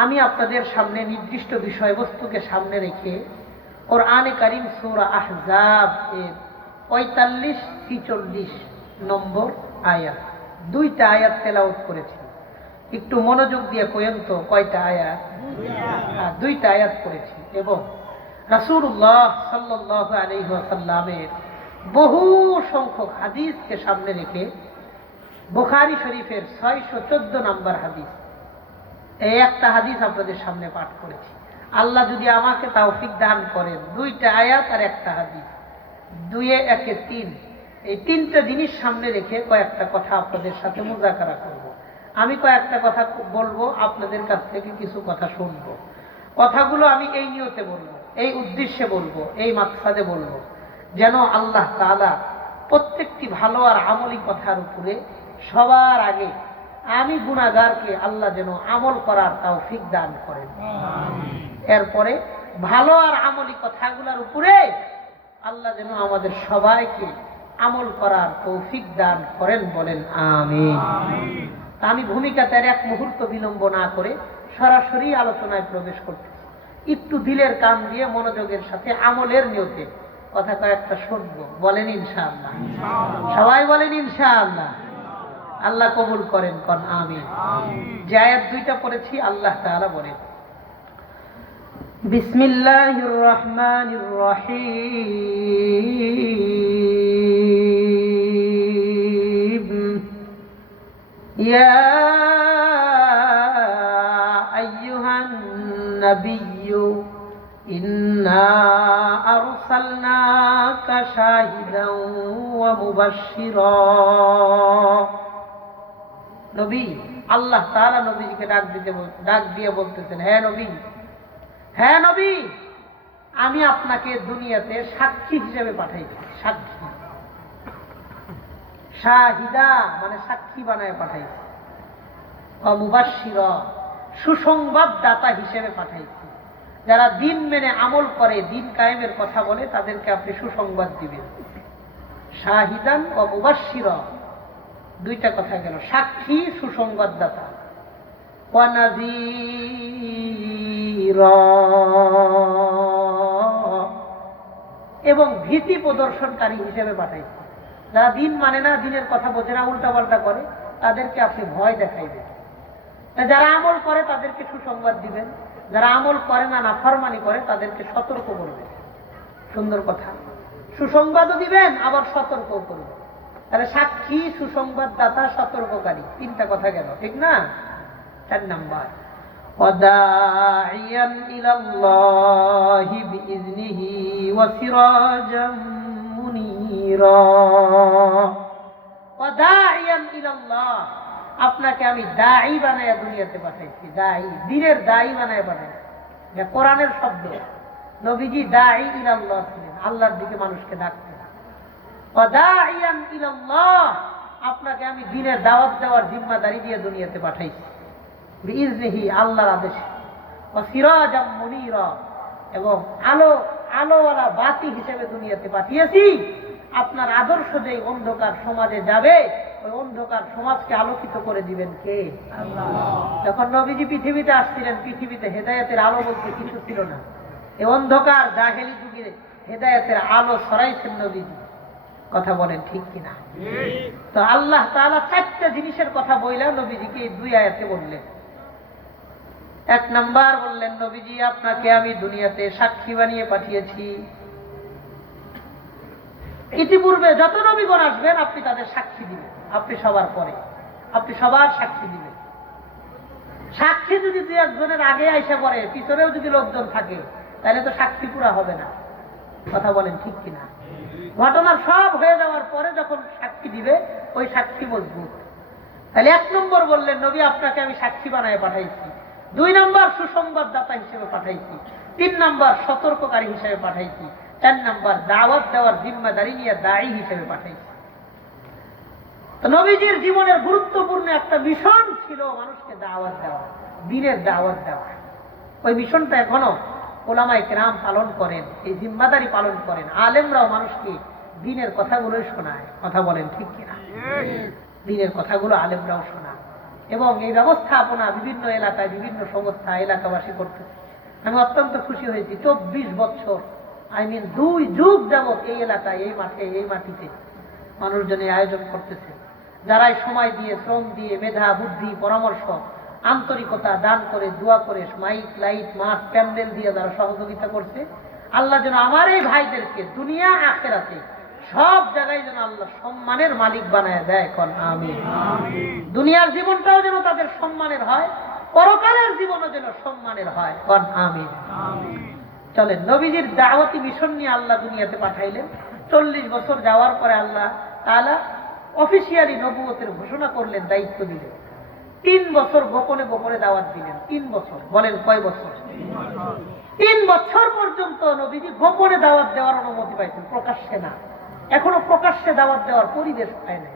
আমি আপনাদের সামনে নির্দিষ্ট বিষয়বস্তুকে সামনে রেখে কোরআনে কারীম সূরা আহজাব এর 45-46 নম্বর আয়াত, দুইটা আয়াত তেলাওয়াত করেছি। একটু মনোযোগ দিয়ে কইেন তো কয়টা আয়াত? দুইটা আয়াত করেছি। এবং রাসূলুল্লাহ সাল্লাল্লাহু আলাইহি ওয়াসাল্লামের বহু সংখ্যক হাদিসকে সামনে রেখে বুখারী শরীফের 614 নম্বর হাদিস, এই একটা হাদিস আপনাদের সামনে পাঠ করেছি। আল্লাহ যদি আমাকে তৌফিক দান করেন, দুইটা আয়াত আর একটা হাদিস, দুয়ে একে তিন, এই তিনটা জিনিস সামনে রেখে কয়েকটা কথা আপনাদের সাথে মুযাকারা করব। আমি কয়েকটা কথা বলবো, আপনাদের কাছ থেকে কিছু কথা শুনবো। কথাগুলো আমি এই নিয়তে বলবো, এই উদ্দেশ্যে বলবো, এই মাকসাদে বলবো, যেন আল্লাহ তাআলা প্রত্যেকটি ভালো আর আমলি কথার উপরে সবার আগে আমি গুনাহগারকে আল্লাহ যেন আমল করার তৌফিক দান করেন। এরপরে ভালো আর আমলি কথাগুলোর উপরে আল্লাহ যেন আমাদের সবাইকে আমল করার তৌফিক দান করেন, বলেন আমিন। আমি ভূমিকাতে এক মুহূর্ত বিলম্ব না করে সরাসরি আলোচনায় প্রবেশ করতেছি। একটু দিলের কান দিয়ে মনোযোগের সাথে আমলের নিয়তে কথা কয়েকটা শুনবো, বলেন ইনশাআল্লাহ। সবাই বলেন ইনশাআল্লাহ। আল্লাহ কবুল করেন, কোন আমিন। যে আয়াত দুইটা পড়েছি, আল্লাহ তাআলা বলেন, বিসমিল্লাহির রহমানির রহিম, ইয়া আইয়ুহান নাবিয়্যু ইন্না আরসালনাকা শাহিদান ওয়া মুবাশশিরা। নবী, আল্লাহ তাআলা নবীকে ডাক দিয়ে বলতেছেন, হ্যাঁ নবী, আমি আপনাকে দুনিয়াতে সাক্ষী হিসেবে পাঠাইছি। সাক্ষী, শাহিদা মানে সাক্ষী বানায় পাঠাইছি, ওয়া মুবাশশিরা সুসংবাদদাতা হিসেবে পাঠাইছি। যারা দিন মেনে আমল করে, দিন কায়েমের কথা বলে, তাদেরকে আপনি সুসংবাদ দিবেন। শাহিদান ওয়া মুবাশশিরা, দুইটা কথা গেল, সাক্ষী সুসংবাদদাতা। ওয়া নাযীরা, এবং ভীতি প্রদর্শনকারী হিসেবে পাঠাইছে। যারা দিন মানে না, দিনের কথা বোঝে না, উল্টাপাল্টা করে, তাদেরকে আপনি ভয় দেখাইবেন। যারা আমল করে তাদেরকে সুসংবাদ দিবেন, যারা আমল করে না, নাফরমানি করে, তাদেরকে সতর্ক করবেন। সুন্দর কথা, সুসংবাদও দিবেন আবার সতর্কও করবেন। তাহলে সাক্ষী, সুসংবাদদাতা, সতর্ককারী, তিনটা কথা গেল, ঠিক না? 4 নাম্বার, ওয়াদাইয়ান ইলাল্লাহি বিইজনিহি ওয়া সিরাজাম মুনীরা। ওয়াদাইয়ান ইলাল্লাহ, আপনাকে আমি দাঈ বানায়া দুনিয়াতে পাঠাইছি। দাঈ, দ্বীনের দাঈ বানায়া পাঠাইছি। এটা কোরআনের শব্দ। নবীজি দাঈ ইলাল্লাহ ছিলেন, আল্লাহর দিকে মানুষকে ডাকতেন। ওয়াদাইয়ান ইলাল্লাহ, আপনাকে আমি দ্বীনের দাওয়াত দেওয়ার জিম্মাদারি দিয়ে দুনিয়াতে পাঠাইছি, বিইজনিহি, আল্লাহর আদেশে। ওয়া সিরাজাম মুনীরা, এবং আলোওয়ালা বাতি হিসেবে দুনিয়াতে পাঠিয়েছি। আপনার আদর্শ যেই অন্ধকার সমাজে যাবে, ওই অন্ধকার সমাজকে আলোকিত করে দিবেন কে? আল্লাহ। যখন নবীজি পৃথিবীতে আসছিলেন, পৃথিবীতে হেদায়েতের আলো বলতে কিছু ছিল না। এই অন্ধকার জাহেলি যুগে হেদায়েতের আলো ছড়াইছেন নবীজি। কথা বলেন ঠিক কিনা? তো আল্লাহ তাআলা 4টা জিনিসের কথা বললেন নবীজিকে এই 2 আয়াতে বললেন। 1 নাম্বার বললেন, নবীজি আপনাকে আমি দুনিয়াতে সাক্ষী বানিয়ে পাঠিয়েছি। ইতিপূর্বে যত নবীগণ আসবেন, আপনি তাদের সাক্ষী দিবেন। আপনি সবার পরে, আপনি সবার সাক্ষী দিবেন। সাক্ষী যদি 2 একজনের আগে আইসা পড়ে, পিছনেও যদি লোকজন থাকে, তাহলে তো সাক্ষী পুরা হবে না। কথা বলেন ঠিক কিনা? ঘটনার সব হয়ে যাওয়ার পরে যখন সাক্ষী দিবে, ওই সাক্ষী মজবুত। তাহলে 1 নম্বর বললেন, নবী আপনাকে আমি সাক্ষী বানায় পাঠাইছি। 2 নম্বর সুসংবাদদাতা হিসেবে পাঠাইছি। 3 নম্বর সতর্ককারী হিসেবে পাঠাইছি। 4 নম্বর দাওয়াত দেওয়ার জিম্মাদারি নিয়ে দায়ী হিসেবে পাঠাইছি। তো নবীজির জীবনের গুরুত্বপূর্ণ একটা মিশন ছিল মানুষকে দাওয়াত দেওয়া, দ্বীনের দাওয়াত দেওয়া। ওই মিশনটা এখনো ওলামায়ে কেরাম পালন করেন, এই জিম্মাদারি পালন করেন। আলেমরাও মানুষকে দ্বীনের কথাগুলোই শোনায়। কথা বলেন ঠিক কিনা? দ্বীনের কথাগুলো আলেমরাও শোনায়। এবং এই ব্যবস্থাপনা বিভিন্ন এলাকায় বিভিন্ন সংস্থা এলাকাবাসী করতেছে। আমি অত্যন্ত খুশি হয়েছি। 24 বছর, আই মিন 2 যুগ যাবৎ এই এলাকায়, এই মাঠে, এই মাটিতে মানুষজনের আয়োজন করতেছে। যারাই সময় দিয়ে, শ্রম দিয়ে, মেধা, বুদ্ধি, পরামর্শ, আন্তরিকতা দান করে, দোয়া করে, মাইক, লাইট, মাঠ, প্যান্ডেল দিয়ে যারা সহযোগিতা করছে, আল্লাহ যেন আমার এই ভাইদেরকে দুনিয়া আখিরাতে সব জায়গায় যেন আল্লাহ সম্মানের মালিক বানায় দেয়। কোন আমিন। দুনিয়ার জীবনটাও যেন তাদের সম্মানের হয়, পরকালের জীবনও যেন সম্মানের হয়। কোন আমিন। চলেন, নবীজির দাওয়াতি মিশন নিয়ে আল্লাহ দুনিয়াতে পাঠাইলেন। 40 বছর যাওয়ার পরে আল্লাহ তাআলা অফিসিয়ালি নবুয়তের ঘোষণা করলেন, দায়িত্ব দিলেন। 3 বছর গোপনে গোপনে দাওয়াত দিলেন। 3 বছর। বলেন কয় বছর? 3 বছর পর্যন্ত নবীজি গোপনে দাওয়াত দেওয়ার অনুমতি পাইছেন, প্রকাশ্যে না। এখনো প্রকাশ্যে দাওয়াত দেওয়ার পরিবেশ পায় নাই।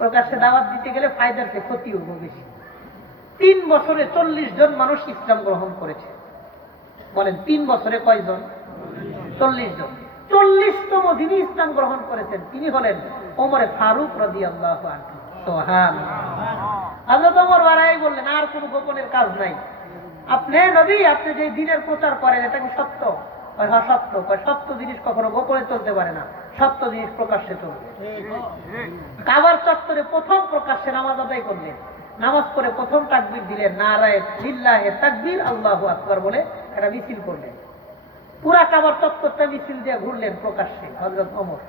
প্রকাশ্যে দাওয়াত দিতে গেলে ফায়দার চেয়ে ক্ষতি হবো বেশি। 3 বছরে 40 জন মানুষ ইসলাম গ্রহণ করেছে। বলেন 3 বছরে কয়জন? 40 জন। 40তম যিনি ইসলাম গ্রহণ করেছেন তিনি হলেন ওমরে ফারুক রাদিয়াল্লাহু আনহু। সুবহানাল্লাহ। হযরত ওমর বাড়াই বললেন, আর কোনো গোপনের কাজ নাই। আপনি নবী, আপনি যে দ্বীনের প্রচার করেন এটা কি সত্য? হ্যাঁ সত্য। সত্য জিনিস কখনো গোপনে চলতে পারে না, সত্য জিনিস প্রকাশ্যে চলবে। কাবার চত্বরে প্রথম প্রকাশ্যে নামাজ আদায় করলেন। নামাজ পড়ে প্রথম তাকবীর দিলেন, নারায়ে লিল্লাহি তাকবীর, আল্লাহু আকবার বলে একটা মিছিল করলেন। পুরা কাবার চত্বরটা মিছিল দিয়ে ঘুরলেন প্রকাশ্যে হযরত ওমর।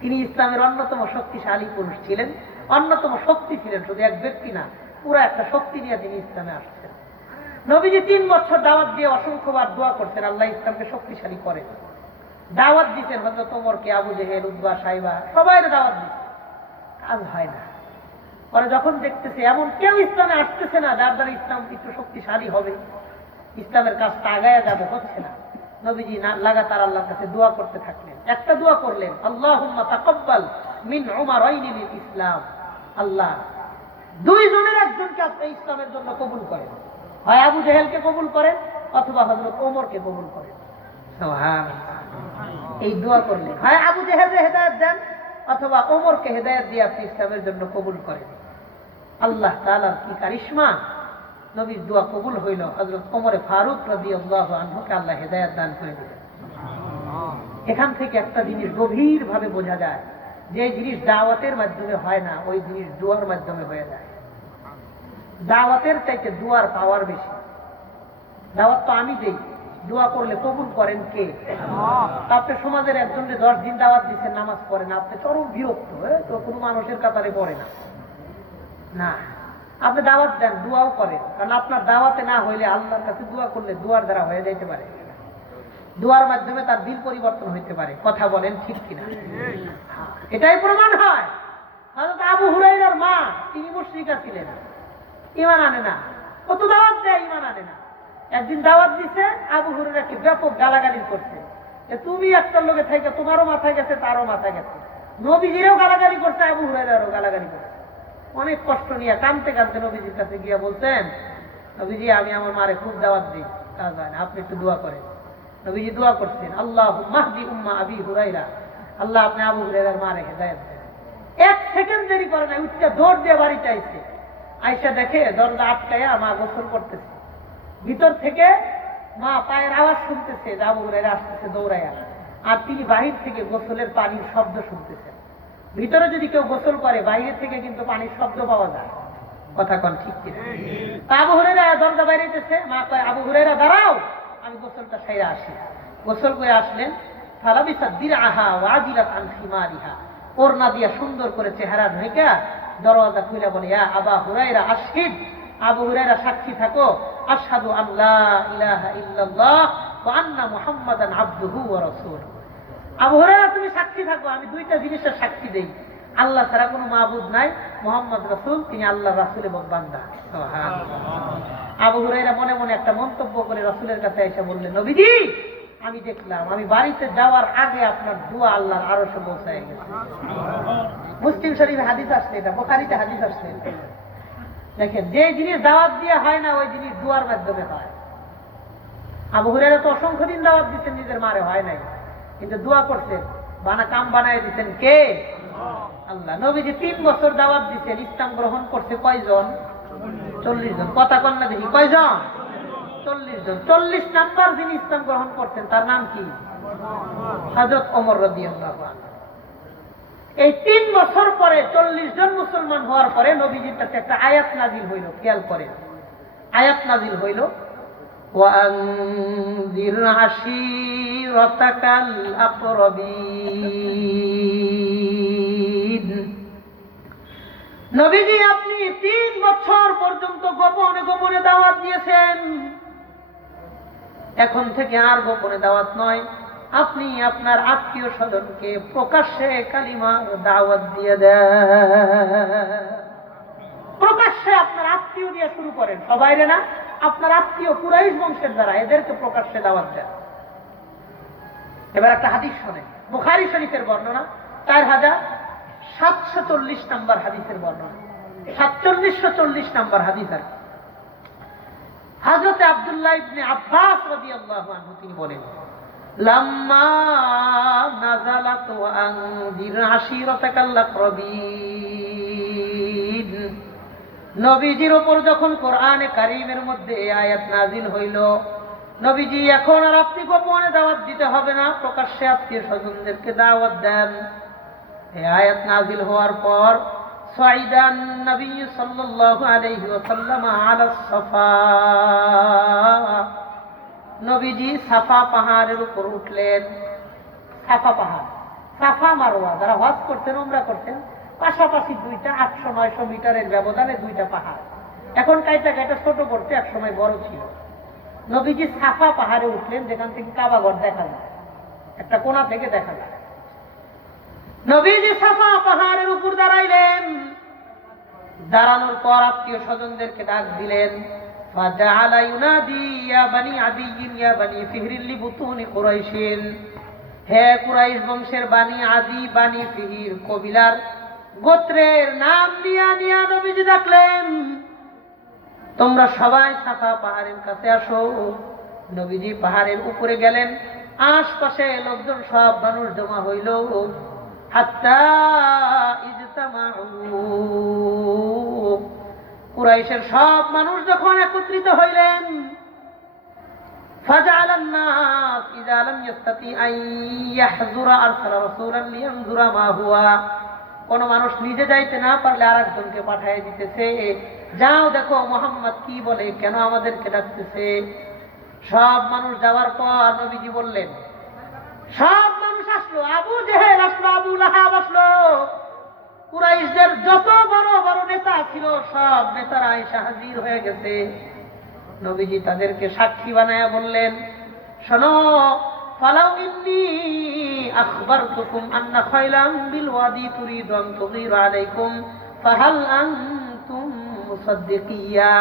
তিনি ইসলামের অন্যতম শক্তিশালী পুরুষ ছিলেন, অন্যতম শক্তি ছিলেন। শুধু এক ব্যক্তি না, পুরা একটা শক্তি নিয়ে তিনি ইসলামে আসছেন। নবীজি 3 বছর দাওয়াত দিয়ে অসংখ্যবার দোয়া করছেন আল্লাহ ইসলামকে শক্তিশালী করে। দাওয়াত দিচ্ছেন হযরত ওমরকে, আবু জেহেল, উতবা, সাইবা সবাই দাওয়াত দিচ্ছে, কাজ হয় না। পরে যখন দেখতেছে এমন কেউ ইসলামে আসতেছে না যার দ্বারা ইসলাম একটু শক্তিশালী হবে, ইসলামের কাজটা আগায়া যাবে, হচ্ছে না, নবীজি লাগাতার আল্লাহর কাছে দোয়া করতে থাকলেন। একটা দোয়া করলেন, আল্লাহুম্মা তাকাব্বাল মিন উমারাইনি লিল ইসলাম। আল্লাহ 2 জনের একজনকে আপনি ইসলামের জন্য কবুল করেন, হয় আবু জেহেলকে কবুল করেন অথবা হযরত ওমরকে কবুল করেন। সুবহানাল্লাহ। এই দোয়া করলেন, হয় আবু জেহেলকে হেদায়েত দেন অথবা ওমরকে হেদায়েত দিয়ে আপনি ইসলামের জন্য কবুল করেন। আল্লাহ তাআলার কি কারিশমা, নবীর দোয়া কবুল হইল। হযরত ওমরে ফারুক রাদিয়াল্লাহু আনহুকে আল্লাহ হেদায়েত দান করে দিলেন। এখান থেকে একটা জিনিস গভীর ভাবে বোঝা যায়, যে জিনিস দাওয়াতের মাধ্যমে হয় না ওই জিনিস দোয়ার মাধ্যমে হয়ে যায়। দাওয়াতের চাইতে দোয়ার পাওয়ার বেশি। দাওয়াত তো আমি দেই, দোয়া করলে কবুল করেন কে? আপনি সমাজের একজনকে 10 দিন দাওয়াত দিচ্ছেন, নামাজ পড়ে না, আপনি চরম বিরক্ত, তো কোনো মানুষের কাতারে পড়ে না। না, আপনি দাওয়াত দেন, দোয়াও করেন, কারণ আপনার দাওয়াতে না হইলে আল্লাহর কাছে দোয়া করলে দোয়ার দ্বারা হয়ে যাইতে পারে। দোয়ার মাধ্যমে তার দিল পরিবর্তন হইতে পারে। কথা বলেন ঠিক কিনা? এটাই প্রমাণ হয়। হযরত আবু হুরায়রার মা, তিনি মুশরিকা ছিলেন, ঈমান আনে না, কত দাওয়াত দেয়, ঈমান আনে না। একদিন দাওয়াত দিছে, আবু হুরায়রাকে ব্যাপক গালাগালি করছে, যে তুমি একটার লোকে থেকে তোমারও মাথায় গেছে, তারও মাথায় গেছে। নবীজিরও গালাগালি করছে, আবু হুরায়রারও গালাগালি করছে। অনেক কষ্ট নিয়ে কাঁদতে কাঁদতে নবীজির কাছে গিয়া বলছেন, নবীজি আমি আমার মারে খুব দাওয়াত দিই, কাজ হয় না, আপনি একটু দোয়া করেন। নবীজি দোয়া করছেন, আল্লাহুম্মা হদি উম্মা আবি হুরায়রা, আল্লাহ আপনি আবু হুরায়রার মারে হেদায়েত দেন। 1 সেকেন্ড দেরি করে না, উঠতে দৌড় দিয়ে বাড়িতে আইছে। আইসা দেখে দরজা আটকায়া মা গোসল করতেছে। ভিতর থেকে মা পায়ের আওয়াজ শুনতেছে, আবু হুরায়রা আসতেছে দৌড়াইয়া, আর তিনি বাহির থেকে গোসলের পানির শব্দ শুনতেছেন। ভিতরে যদি কেউ গোসল করে, বাইরে থেকে কিন্তু পানির শব্দ পাওয়া যায়। কথা কোন ঠিক কিনা? আবু হুরায়রা দরজা বাইরেতেছে, মা কয় আবু হুরায়রা দাঁড়াও, আমি গোসলটা সেরে আসি। গোসল করে আসলেন, ফালাবিসা দিরআহা ওয়াজিলাত আন খিমারিহা, ওড়না দিয়া সুন্দর করে চেহারা ঢেকে দরওয়াজা খুলে বলে, ইয়া আবা হুরায়রা আশহিদ, আবু হুরায়রা সাক্ষী থাকো, আশহাদু আন লা ইলাহা ইল্লাল্লাহ ওয়া আন্না মুহাম্মাদান আবদুহু ওয়া রাসূলুহু। আবু হুরায়রা তুমি সাক্ষী থাকো, আমি 2টা জিনিসের সাক্ষী দেই, আল্লাহ ছাড়া কোনো মাবুদ নাই, মুহাম্মদ রাসূল, তিনি আল্লাহর রাসূল এবং বান্দা। সুবহানাল্লাহ। আবু হুরায়রা মনে মনে একটা মন্তব্য করে রাসূলের কাছে এসে বললেন, নবীজি আমি দেখলাম আমি বাড়িতে যাওয়ার আগে আপনার দোয়া আল্লাহর আরশে পৌঁছায় গেছে। মুসলিম শরীফে হাদিস আসছে, এটা বুখারীতে হাদিস আসছে। দেখেন, যে জিনিস দাওয়াত দিয়ে হয় না ওই জিনিস দোয়ার মাধ্যমে হয়। আবু হুরায়রা তো অসংখ্য দিন দাওয়াত দিচ্ছেন, নিজের মারে হয় নাই, কিন্তু দোয়া করছেন, কাম বানায় দিচ্ছেন কে? আল্লাহ নবীজি 3 বছর দাওয়াত দিচ্ছেন, ইসলাম গ্রহণ করছে কয়জন? 40 জন। কথা কন্যা দেখি কয়জন? 40 জন। 40 নাম্বার যিনি ইসলাম গ্রহণ করতেন তার নাম কি? হযরত ওমর রাদিয়াল্লাহু আনহু। এই 3 বছর পরে 40 জন মুসলমান হওয়ার পরে নবীজির কাছে একটা আয়াত নাজিল হইল। খেয়াল করেন, আয়াত নাজিল হইল, ওয়ানজির আশীরাতাকাল আকরাবিন। নবীজি আপনি 3 বছর পর্যন্ত গোপনে গোপনে দাওয়াত দিয়েছেন, এখন থেকে আর গোপনে দাওয়াত নয়, আপনি আপনার আত্মীয় স্বজনকে প্রকাশ্যে কালিমার দাওয়াত দিয়ে দেন। প্রকাশ্যে আপনার আত্মীয় দিয়ে শুরু করেন, সবাইরে না, আপনার আত্মীয় কুরাইশ বংশের দ্বারা এদেরকে প্রকাশ্যে দাওয়াত দেন। এবার একটা হাদিস শোনেন, বুখারী শরীফের বর্ণনা, 4740 নাম্বার হাদিসের বর্ণনা, 4740 নাম্বার হাদিস। আর হযরত আব্দুল্লাহ ইবনে আব্বাস রাদিয়াল্লাহু আনহু তিনি বলেন, লাম্মা নাযালাত আনজির আশীরাতাকাল আকরাবিন। নবীজির উপর যখন কোরআনে কারীমের মধ্যে এই আয়াত নাজিল হইল, নবীজি এখন আর আপনি গোপনে দাওয়াত দিতে হবে না, প্রকাশ্যে আত্মীয় স্বজনদেরকে দাওয়াত দেন। এই আয়াত নাজিল হওয়ার পর সাইদান নবী সাল্লাল্লাহু আলাইহি ওয়াসাল্লাম আলা সাফা, নবীজি সাফা পাহাড়ের উপর উঠলেন। সাফা পাহাড়, সাফা মারওয়া, যারা হজ করতেন, উমরা করতেন, পাশাপাশি দুইটা 800-900 মিটারের ব্যবধানে দুইটা পাহাড়। এখন কাইটা কাইটা ছোট করতে, এক সময় বড় ছিল। নবীজি সাফা পাহাড়ে উঠলেন, যেখান থেকে কাবাঘর দেখা যায়, একটা কোণা থেকে দেখা যায়। নবীজি সাফা পাহাড়ের উপর দাঁড়াইলেন, দাঁড়ানোর পর আত্মীয় স্বজনদেরকে ডাক দিলেন। ফাজাআলা ইউনাদি ইয়া বানি আদি ইয়া বানি ফিহর লিবুতুনি কুরাইশ। হে কুরাইশ বংশের বানি আদি, বানি ফিহর কবিলার গোত্রের নাম নিয়া নিয়া নবীজি ডাকলেন, তোমরা সবাই সাফা পাহাড়ের কাছে আসো। নবীজি পাহাড়ের উপরে গেলেন, আশপাশে লোকজন সব মানুষ জমা হইল। হাত্তা ইজতামাউ, কুরাইশের সব মানুষ যখন একত্রিত হইলেন, ফাজআলান নাস ইযা লাম ইস্তাতি আন ইয়াহযুরা আরসালা রাসূলান লিয়ানযুরা মা হুয়া। কোন মানুষ নিজে যাইতে না পারলে আরেকজনকে পাঠিয়ে দিতেছে, যাও দেখো মুহাম্মদ কি বলে, কেন আমাদেরকে ডাকতেছে। সব মানুষ যাওয়ার পর নবীজি বললেন, সব মানুষ আসলো, আবু জেহেল আসলো, আবু লাহাব আসলো, কুরাইশদের যত বড় বড় নেতা ছিল সব নেতারা এসে হাজির হয়ে গেছে। নবীজি তাদেরকে সাক্ষী বানায়া বললেন, শোনো, ফালাউ ইন্নী আখবারতুকুম আন্না খায়লাম বিল ওয়াদি তুরিদু আন তুগীরা আলাইকুম ফাহাল আনতুম মুসাদ্দিকিয়া।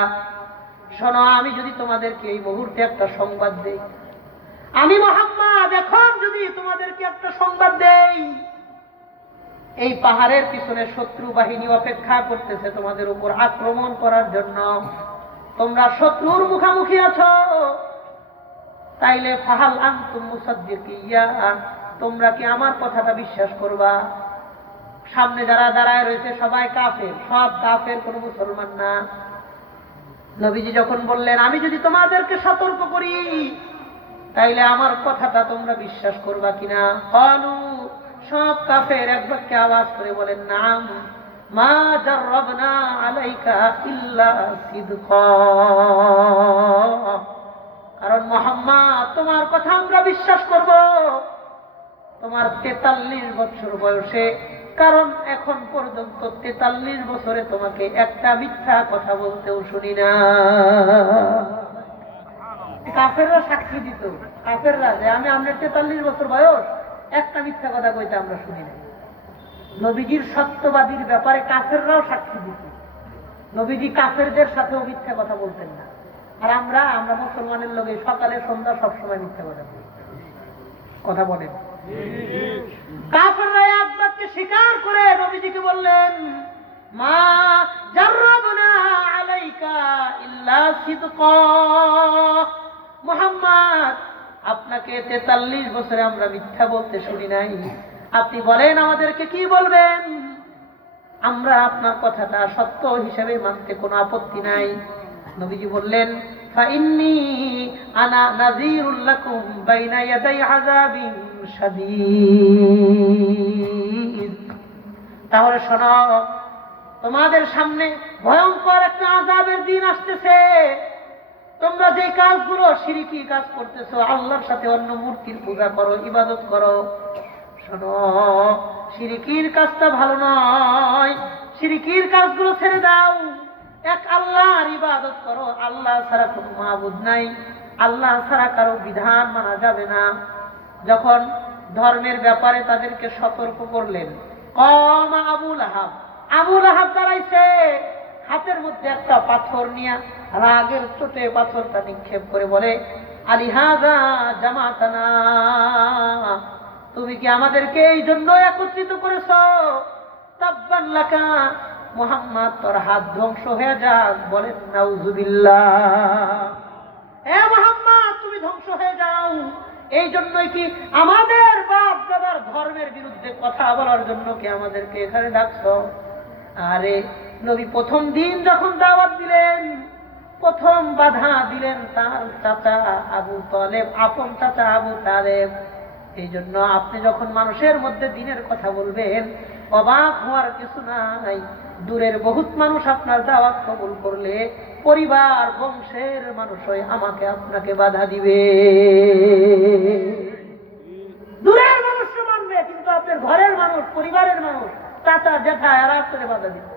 শোনো, আমি যদি তোমাদেরকে এই মুহূর্তে একটা সংবাদ দেই, আমি মুহাম্মদ এখন যদি তোমাদেরকে একটা সংবাদ দেই, এই পাহাড়ের পিছনে শত্রু বাহিনী অপেক্ষা করতেছে তোমাদের উপর আক্রমণ করার জন্য, তোমরা শত্রুর মুখোমুখি আছো, তাইলে ফাহাল আনতুম মুসাদ্দিকিয়া, তোমরা কি আমার কথাটা বিশ্বাস করবা? সামনে যারা দাঁড়ায় রয়েছে সবাই কাফের, সব কাফের, কোনো মুসলমান না। নবীজি যখন বললেন, আমি যদি তোমাদেরকে সতর্ক করি তাইলে আমার কথাটা তোমরা বিশ্বাস করবা কিনা? ক্বালু, সব কাফের এক বাক্যে আওয়াজ করে বলেন, নাম, মা জাররাবনা আলাইকা ইল্লা সিদকা। কারণ মুহাম্মদ, তোমার কথা আমরা বিশ্বাস করব তোমার 43 বছর বয়সে, কারণ এখন পর্যন্ত 43 বছরে তোমাকে একটা মিথ্যা কথা বলতেও শুনি না। কাফেররা সাক্ষী দিত, কাফেররা, যে আমি আপনার 43 বছর বয়স, একটা মিথ্যা কথা কইতে আমরা শুনি না। নবীজির সত্যবাদীর ব্যাপারে কাফেররাও সাক্ষী দিত। নবীজি কাফেরদের সাথেও মিথ্যা কথা বলতেন না। আর আমরা মুসলমানের লোকে সকালে সন্ধ্যা সবসময় মিথ্যা কথা বলি। কথা বলেন, কাফেররা এক বাক্যে স্বীকার করে নবীজিকে বললেন, মা জাররাবনা আলাইকা ইল্লা সিদকা। মুহাম্মদ, আপনাকে 43 বছরে আমরা মিথ্যা বলতে শুনি নাই, আপনি বলেন আমাদেরকে কি বলবেন, আমরা আপনার কথাটা সত্য হিসেবে মানতে কোনো আপত্তি নাই। নবীজি বললেন, ফাইন্নী আনা নাযীরুল লাকুম বাইনা ইয়াদাই আযাবিন শাদীদ। তাহলে শোনো, তোমাদের সামনে ভয়ঙ্কর একটা আযাবের দিন আসতেছে। তোমরা যে কাজগুলো শিরকি কাজ করতেছো, আল্লাহর সাথে অন্য মূর্তির পূজা করো, ইবাদত করো, শোনো, শিরকির কাজটা ভালো নয়। শিরকির কাজগুলো ছেড়ে দাও, এক আল্লাহর ইবাদত করো। আল্লাহ ছাড়া কোনো মাবুদ নাই, আল্লাহ ছাড়া কারো বিধান মানা যাবে না। যখন ধর্মের ব্যাপারে তাদেরকে সতর্ক করলেন, কমা আবু লাহাব, আবু লাহাব দাঁড়াইছে, হাতের মধ্যে একটা পাথর নিয়ে রাগের চোটে পাথরটা নিক্ষেপ করে বলে, আলিহাযা জামাতানা, তুমি কি আমাদেরকে এই জন্য একত্রিত করেছ? তাব্বান লাকা, মুহাম্মদ তোর হাত ধ্বংস হয়ে যাক। বলেন নাউযুবিল্লাহ। হে মুহাম্মদ, তুমি ধ্বংস হয়ে যাও। এই জন্যই কি আমাদের বাপ দাদার ধর্মের বিরুদ্ধে কথা বলার জন্য কি আমাদেরকে এখানে ডাকছো? আরে নবী প্রথম দিন যখন দাওয়াত দিলেন, প্রথম বাধা দিলেন তার চাচা আবু তালেব, আপন চাচা আবু তালেব। এই জন্য আপনি যখন মানুষের মধ্যে দ্বীনের কথা বলবেন, অবাক হওয়ার কিছু নাই। দূরের বহুত মানুষ আপনার দাওয়াত কবুল করলে পরিবার বংশের মানুষই আমাকে আপনাকে বাধা দিবে। দূরের মানুষ মানবে, কিন্তু আপনার ঘরের মানুষ, পরিবারের মানুষ, চাচা জ্যাঠা এরা আপনাকে বাধা দিবে।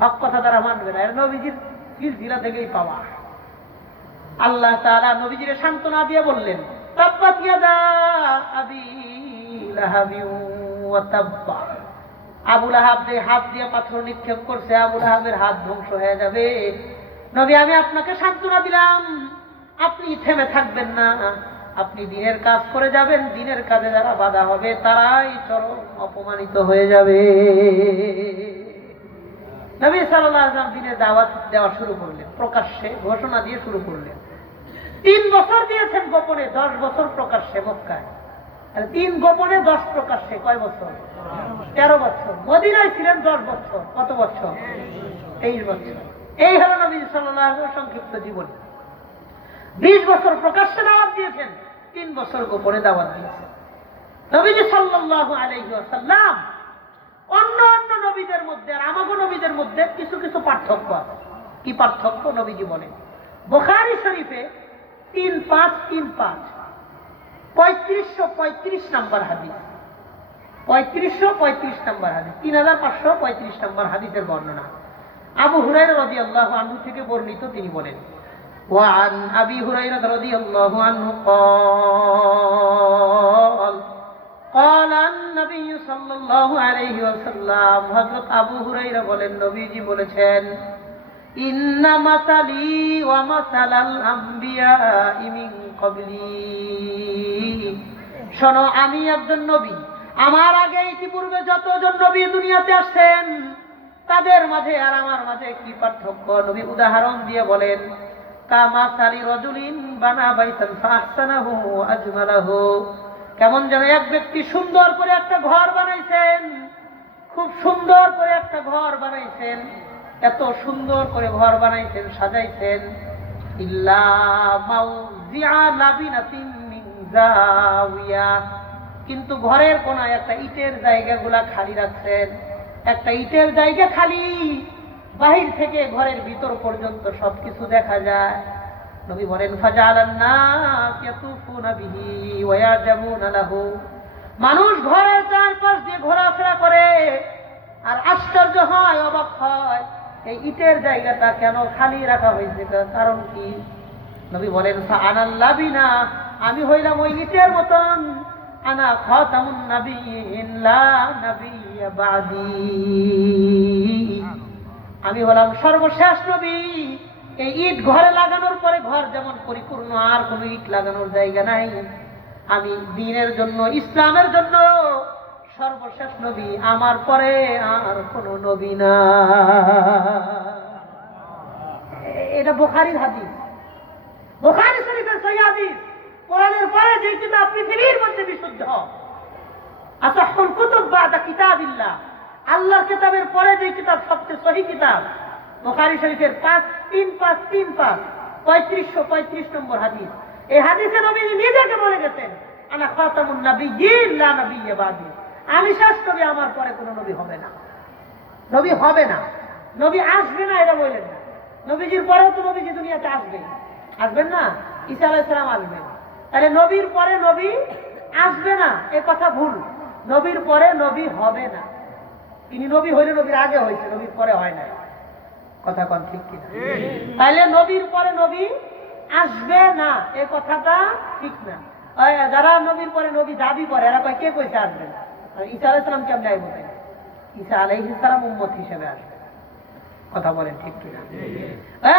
হক কথা তারা মানবে না। এর নবীজির সিলসিলা থেকেই পাওয়া। আল্লাহ তাআলা নবীজির সান্ত্বনা দিয়ে বললেন, তাব্বাত ইয়াদা আবি লাহাবি ওয়া তাব্বা। আবু লাহাব যে হাত দিয়ে পাথর নিক্ষেপ করছে, আবু লাহাবের হাত ধ্বংস হয়ে যাবে। নবী, আমি আপনাকে সান্ত্বনা দিলাম, আপনি থেমে থাকবেন না, আপনি দ্বীনের কাজ করে যাবেন। দ্বীনের কাজে যারা বাধা হবে তারাই চরম অপমানিত হয়ে যাবে। নবী সাল্লাল্লাহু আলাইহি ওয়াসাল্লাম দ্বীনের দাওয়াত দেওয়া শুরু করলেন, প্রকাশ্যে ঘোষণা দিয়ে শুরু করলেন। 3 বছর দিয়েছেন গোপনে, 10 বছর প্রকাশ্যে মক্কায়। 3 গোপনে 10 প্রকাশ্যে, কয় বছর? 13 বছর। মদিনায় ছিলেন 10 বছর। কত বছর? 23 বছর। এই হলো নবী সাল্লাল্লাহু আলাইহি ওয়াসাল্লাম সংক্ষিপ্ত জীবন। 20 বছর প্রকাশ্যে দাওয়াত দিয়েছেন, 3 বছর গোপনে দাওয়াত দিয়েছেন। নবীজি সাল্লাল্লাহু আলাইহি ওয়াসাল্লাম অন্য অন্য নবীদের মধ্যে আর আমাগো নবীদের মধ্যে কিছু কিছু পার্থক্য আছে। কি পার্থক্য? নবীজি বলেন, বুখারী শরীফে 3535 3535 নম্বর হাদিস, 3535 নম্বর হাদিস, 3535 নম্বর হাদিসের বর্ণনা। আবু হুরায়রা রাদিয়াল্লাহু আনহু থেকে বর্ণিত, তিনি বলেন, ওয়ান আবি হুরায়রা রাদিয়াল্লাহু আনহু قال قال النبي صلى الله عليه وسلم, হযরত আবু হুরায়রা বলেন, নবীজি বলেছেন, ইন্না মাসালি ওয়া মাসালাল আমবিয়া মিন ক্বাবলি। শোনো, আমি একজন নবী, আমার আগে ইতিপূর্বে যতজন নবী দুনিয়াতে আসছেন তাদের মাঝে আর আমার মাঝে কি পার্থক্য? নবী উদাহরণ দিয়ে বলেন, কামাসালি রাজুলিন বানা বাইতান ফাহসানাহু আজমালাহু। কেমন যেন এক ব্যক্তি সুন্দর করে একটা ঘর বানাইছেন, খুব সুন্দর করে একটা ঘর বানাইছেন, এত সুন্দর করে ঘর বানাইছেন, সাজাইছেন, ইল্লা মাউজিআ লাবিনাতিন মিন জাওিয়া, কিন্তু ঘরের কোনায় একটা ইটের জায়গাগুলা খালি রাখছেন। একটা ইটের জায়গা খালি, বাহির থেকে ঘরের ভিতর পর্যন্ত সবকিছু দেখা যায়। নবী বলেন, ফাজালান নাস ইয়াতুফুনা বিহি ওয়া ইয়াজামুনা লাহু। মানুষ ঘরের চারপাশ দিয়ে ঘোরাফেরা করে আর আশ্চর্য হয়, অবাক হয়, এই ইটের জায়গাটা কেন খালি রাখা হয়েছে, কারণ কি? নবী বলেন, ফাআনাল লাবিনা, আমি হইলাম ওই ইটের মতন, আনা খাতামুন নাবিয়্যিন লা নাবিয়্যা বাদি, আমি হলাম সর্বশেষ নবী। এই ইট ঘরে লাগানোর পরে ঘর যেমন পরিপূর্ণ, আর কোনো ইট লাগানোর জায়গা নাই। আমি দ্বীনের জন্য, ইসলামের জন্য সর্বশেষ নবী, আমার পরে আর কোনো নবী না। এটা বুখারীর হাদিস, বুখারী শরীফের সহিহ হাদিস। কোরআনের পরে যে কিতাব পৃথিবীর মধ্যে বিশুদ্ধ, আসাহুল কুতুব বাদা কিতাবিল্লাহ, আল্লাহর কিতাবের পরে যে কিতাব সবচেয়ে সহিহ কিতাব বুখারী শরীফের 3535 নম্বর হাদিস। এই হাদিসে নবী নিজেকে বলে গেছেন, আনা খাতামুন নাবিয়্যিন লা নাবিয়্যা বাদি, আমি শেষ নবী, আমার পরে কোনো নবী হবে না। নবী হবে না, নবী আসবে না, এটা বললেন না। নবীজির পরেও তো নবীজি দুনিয়াতে আসবেন, আসবেন না? ঈসা আলাইহিস সালাম আসবেন। তাহলে নবীর পরে নবী আসবে না, এ কথা ভুল। নবীর পরে নবী হবে না। তিনি নবী হইলে নবীর আগে হয়েছে, নবীর পরে হয় নাই। কথা কোন ঠিক কিনা? তাহলে নবীর পরে নবী আসবে না, এ কথাটা ঠিক না। যারা নবীর পরে নবী দাবি করে, এরা কয় কে কইছে আসবে না? ঈসা আলাইহিস সালাম কেমনে আইব? ঈসা আলাইহিস সালাম উম্মত হিসেবে আসবে। কথা বলেন ঠিক কিনা?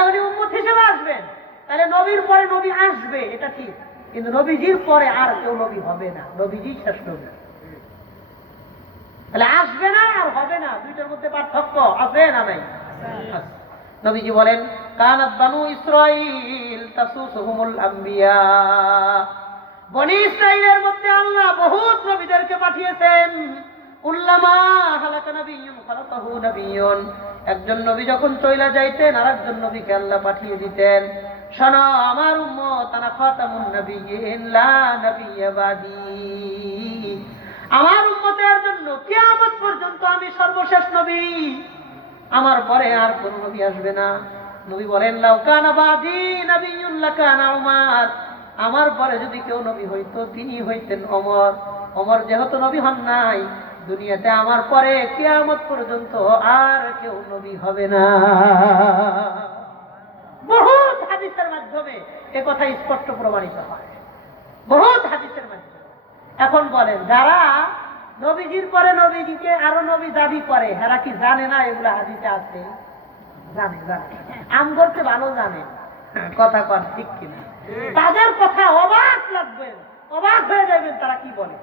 উনি উম্মত হিসেবে আসবেন। তাহলে নবীর পরে নবী আসবে, এটা ঠিক, কিন্তু নবীজির পরে আর কেউ নবী হবে না, নবীজি শেষ নবী। তাহলে আসবে না আর হবে না, দুইটার মধ্যে পার্থক্য আছে না নাই? নবীজি বলেন, কানাত বানু ইসরাঈল তাসুসুহুমুল আম্বিয়া, বনি ইসরাঈলের মধ্যে আল্লাহ বহুত নবীদেরকে পাঠিয়েছেন। কুল্লামা হালাকা নাবিয়্যুন খালাকাহু নাবিয়্যুন, একজন নবী যখন চলে যাইতেন আরেকজন নবীকে আল্লাহ পাঠিয়ে দিতেন। শোনো আমার উম্মত, আনা খাতামুন নাবিয়্যিন লা নাবিয়্যা বাদি, আমার উম্মতের জন্য কিয়ামত পর্যন্ত আমি সর্বশেষ নবী, আমার পরে আর কোন নবী আসবে না। নবী বলেন, লাউ কানা বাদি নাবিয়্যুন লাকানা উমর, আমার পরে যদি কেউ নবী হইতো তিনি হইতেন ওমর। ওমর যেহেতু নবী হন নাই, দুনিয়াতে আমার পরে কিয়ামত পর্যন্ত আর কেউ নবী হবে না। বহুত হাদিসের মাধ্যমে এ কথা স্পষ্ট প্রমাণিত হয়, বহুত হাদিসের মাধ্যমে। এখন বলেন, যারা নবীজির পরে নবীজিকে আরো নবী দাবি করে, এরা কি জানে না এগুলো হাদিসে আছে? জানে, জানে, আম করতে ভালো জানে। কথা কন ঠিক কিনা? তাদের কথা অবাক লাগবে, অবাক হয়ে যাবেন তারা কি বলে।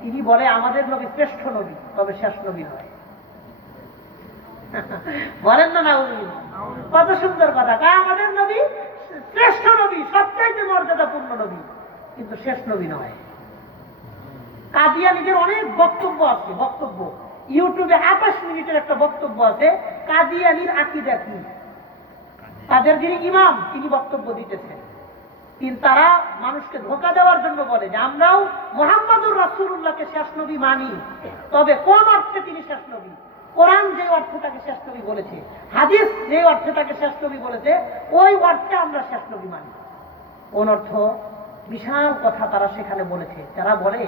তিনি বলে আমাদের নবী শ্রেষ্ঠ নবী, তবে শেষ নবী নয়। বলেন না? না, কত সুন্দর কথা। আমাদের নবী শ্রেষ্ঠ নবী, সবচাইতে মর্যাদাপূর্ণ নবী, কিন্তু শেষ নবী নয়। কাদিয়ানীদের অনেক বক্তব্য আছে, বক্তব্য ইউটিউবে 28 মিনিটের একটা বক্তব্য আছে, কাদিয়ানীর আকীদা কি। তাদের যিনি ইমাম তিনি বক্তব্য দিতেছেন, তারা মানুষকে ধোঁকা দেওয়ার জন্য বলে যে আমরাও মুহাম্মদুর রাসূলুল্লাহকে শেষ নবী মানি, তবে কোন অর্থে তিনি শেষ নবী? কোরআন যে অর্থটাকে শেষ নবী বলেছে, হাদিস যে অর্থটাকে শেষ নবী বলেছে, ওই অর্থে আমরা শেষ নবী মানি। কোন অর্থ? বিশাল কথা তারা সেখানে বলেছে। তারা বলে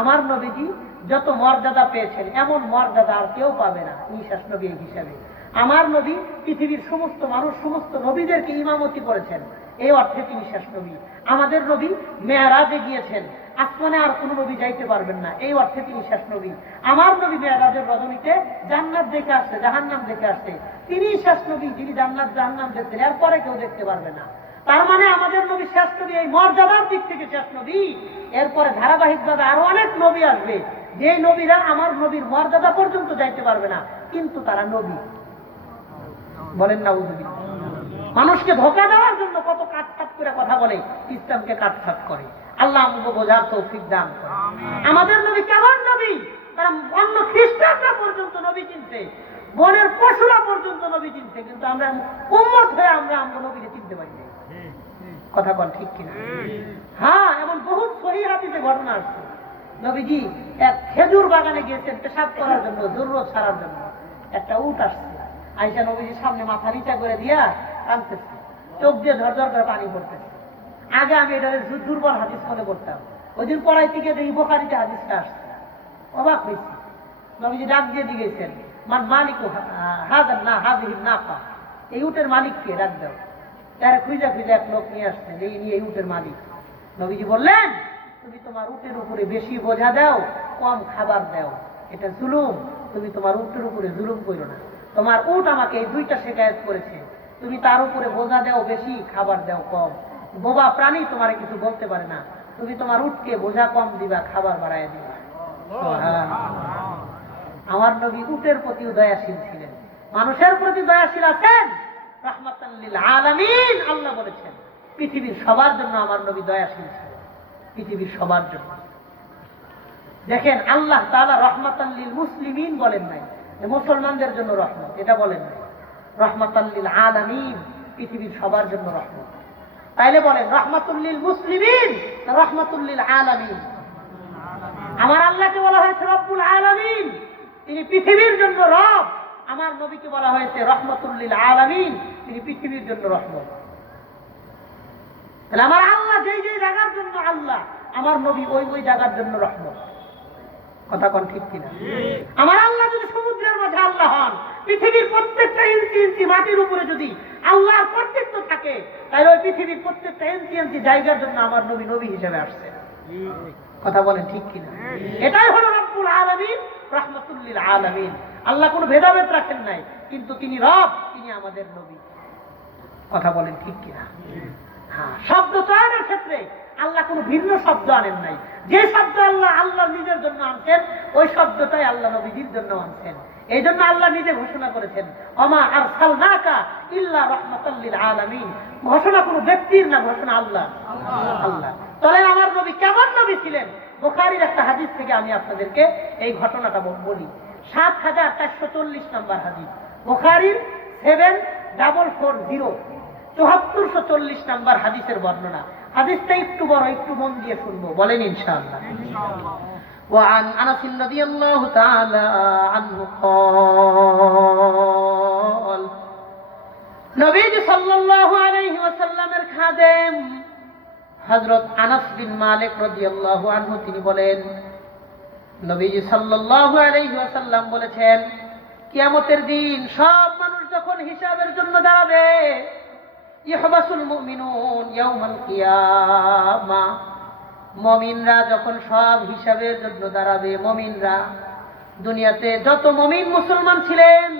আমার নবীজি যত মর্যাদা পেয়েছেন এমন মর্যাদা আর কেউ পাবে না এই শেষ নবী হিসাবে। আমার নবী পৃথিবীর সমস্ত মানুষ, সমস্ত নবীদেরকে ইমামতি করেছেন, এই অর্থে তিনি শেষ নবী। আমাদের নবী মেরাজে গিয়েছেন, আসমানে আর কোন নবী যাইতে পারবেন না, এই অর্থে তিনি শেষ নবী। আমার নবী মেরাজের রজনীতে জান্নাত দেখে আসছে, জাহান্নাম দেখে আসছে, তিনি শেষ নবী, যিনি জান্নাত জাহান্নাম দেখছেন, এরপরে কেউ দেখতে পারবে না। তার মানে আমাদের নবী শেষ নবী, এই মর্যাদার দিক থেকে শেষ নবী। এরপরে ধারাবাহিকভাবে আরো অনেক নবী আসবে, যে নবীরা আমার নবীর মর্যাদা পর্যন্ত যাইতে পারবে না, কিন্তু তারা নবী। বলেন না উজুবি? মানুষকে ধোঁকা দেওয়ার জন্য কত কাটছাট করে কথা বলে, ইসলামকে কাটছাট করে। আল্লাহ আমাকে বোঝার তৌফিক দান করে। আমাদের নবী কেমন নবী? তারা অন্য খ্রিস্টানরা পর্যন্ত নবী চিনতে, বনের পশুরা পর্যন্ত নবী চিনতে, কিন্তু আমরা উম্মত হয়ে আমরা নবীকে চিনতে পারি না। কথা বল ঠিক কিনা? হ্যাঁ, এমন বহু সহিহ হাদিসে ঘটনা আসছে। নবীজি এক খেজুর বাগানে গিয়েছেন পেশাব করার জন্য, জরুরত ছাড়ার জন্য। একটা উট আসছে, আয়েশা নবীজির সামনে মাথা নিচা করে দিয়া কাঁদতেছে, চোখ দিয়ে ঝরঝর করে পানি পড়তেছে। আগে আমি এটা দুর্বল হাদিস মনে করতাম, ওই দিন পড়াই থেকে দেখি বুখারীতে হাদিসটা আসছে, অবাক হয়েছি। নবীজি ডাক দিয়ে দিয়েছেন, মান মালিক হাজার না হাজির না পা, এই উটের মালিককে ডাক দাও। তারা খুঁজা খুঁজা এক লোক নিয়ে আসছেন, এই নিয়ে এই উটের মালিক। নবীজি বললেন, তুমি তোমার উটের উপরে বেশি বোঝা দাও, কম খাবার দাও, এটা জুলুম। তুমি তোমার উটের উপরে জুলুম করো না। তোমার উট আমাকে এই দুইটা শিকায়ত করেছে, তুমি তার উপরে বোঝা দাও বেশি, খাবার দাও কম। বোবা প্রাণী তোমারে কিছু বলতে পারে না, তুমি তোমার উটকে বোঝা কম দিবা, খাবার বাড়ায় দিবা। আমার নবী উটের প্রতি দয়াশীল ছিলেন, মানুষের প্রতি দয়াশীল আছেন। রাহমাতাল লিল আলামিন আল্লাহ বলেছেন, পৃথিবীর সবার জন্য আমার নবী দয়াশীল ছিলেন, পৃথিবীর সবার জন্য। দেখেন আল্লাহ তাআলা রাহমাতাল লিল মুসলিমিন বলেন নাই, মুসলমানদের জন্য রহমত, এটা বলেন নাই। রাহমাতাল লিল আলামিন, পৃথিবীর সবার জন্য রহমত। তাইলে বলেন রাহমাতুল লিল মুসলিমিন না রাহমাতুল লিল আলামিন? আমার আল্লাহকে বলা হয়েছে রব্বুল আলামিন, তিনি পৃথিবীর জন্য রব। আমার নবীকে বলা হয়েছে রাহমাতুল লিল আলামিন, তিনি পৃথিবীর জন্য রহমত। তাহলে আমার আল্লাহ যেই যেই জায়গার জন্য আল্লাহ, আমার নবী ওই ওই জায়গার জন্য রহমত। কথা কোন ঠিক কিনা? আমার আল্লাহ যদি সমুদ্রের মাঝে আল্লাহ হন, পৃথিবীর প্রত্যেকটা ইঞ্চি ইঞ্চি মাটির উপরে যদি আল্লাহর কর্তৃত্ব থাকে, তাহলে ওই পৃথিবীর প্রত্যেকটা ইঞ্চি ইঞ্চি জায়গার জন্য আমার নবী নবী হিসেবে আসছে। কথা বলেন ঠিক কিনা? এটাই হলো রব্বুল আলামিন, রাহমাতুল লিল আলামিন। আল্লাহ কোনো ভেদাভেদ রাখেন নাই, কিন্তু তিনি রব, তিনি আমাদের নবী। কথা বলেন ঠিক কিনা? হ্যাঁ, শব্দ চয়নের ক্ষেত্রে আল্লাহ কোনো ভিন্ন শব্দ আনেন নাই। যে শব্দ আল্লাহ আল্লাহ নিজের জন্য আনছেন, ওই শব্দটাই আল্লাহ নবীজির জন্য আনছেন। এই জন্য আল্লাহ নিজে ঘোষণা করেছেন ওমা আরসালনাকা ইল্লা রাহমাতাল লিল আলামিন। ঘোষণা কোনো ব্যক্তির না, ঘোষণা আল্লাহ। আল্লাহ তাহলে আমার নবী কেমন নবী ছিলেন? বুখারীর একটা হাদিস থেকে আমি আপনাদেরকে এই ঘটনাটা বলি। ৭৪৪০ নম্বর হাদিস, বুখারীর 7440 ৭৪৪০ নম্বর হাদিসের বর্ণনা। হাদিসটা একটু বড়, একটু মন দিয়ে শুনবো, বলেন ইনশাআল্লাহ। وعن أنس رضي الله تعالى عنه قال নবীজি সাল্লাল্লাহু আলাইহি ওয়াসাল্লামের খাদেম হযরত আনাস বিন মালিক রাদিয়াল্লাহু আনহু তিনি বলেন, নবীজি সাল্লাল্লাহু আলাইহি ওয়াসাল্লাম বলেছেন, কিয়ামতের দিন সব মানুষ যখন হিসাবের জন্য দাঁড়াবে, ইহবাসুল মুমিনুন ইয়াউমাল কিয়ামা, মুমিনরা যখন সব হিসাবের জন্য দাঁড়াবে, মুমিনরা দুনিয়াতে যত মুমিন মুসলমান ছিলেন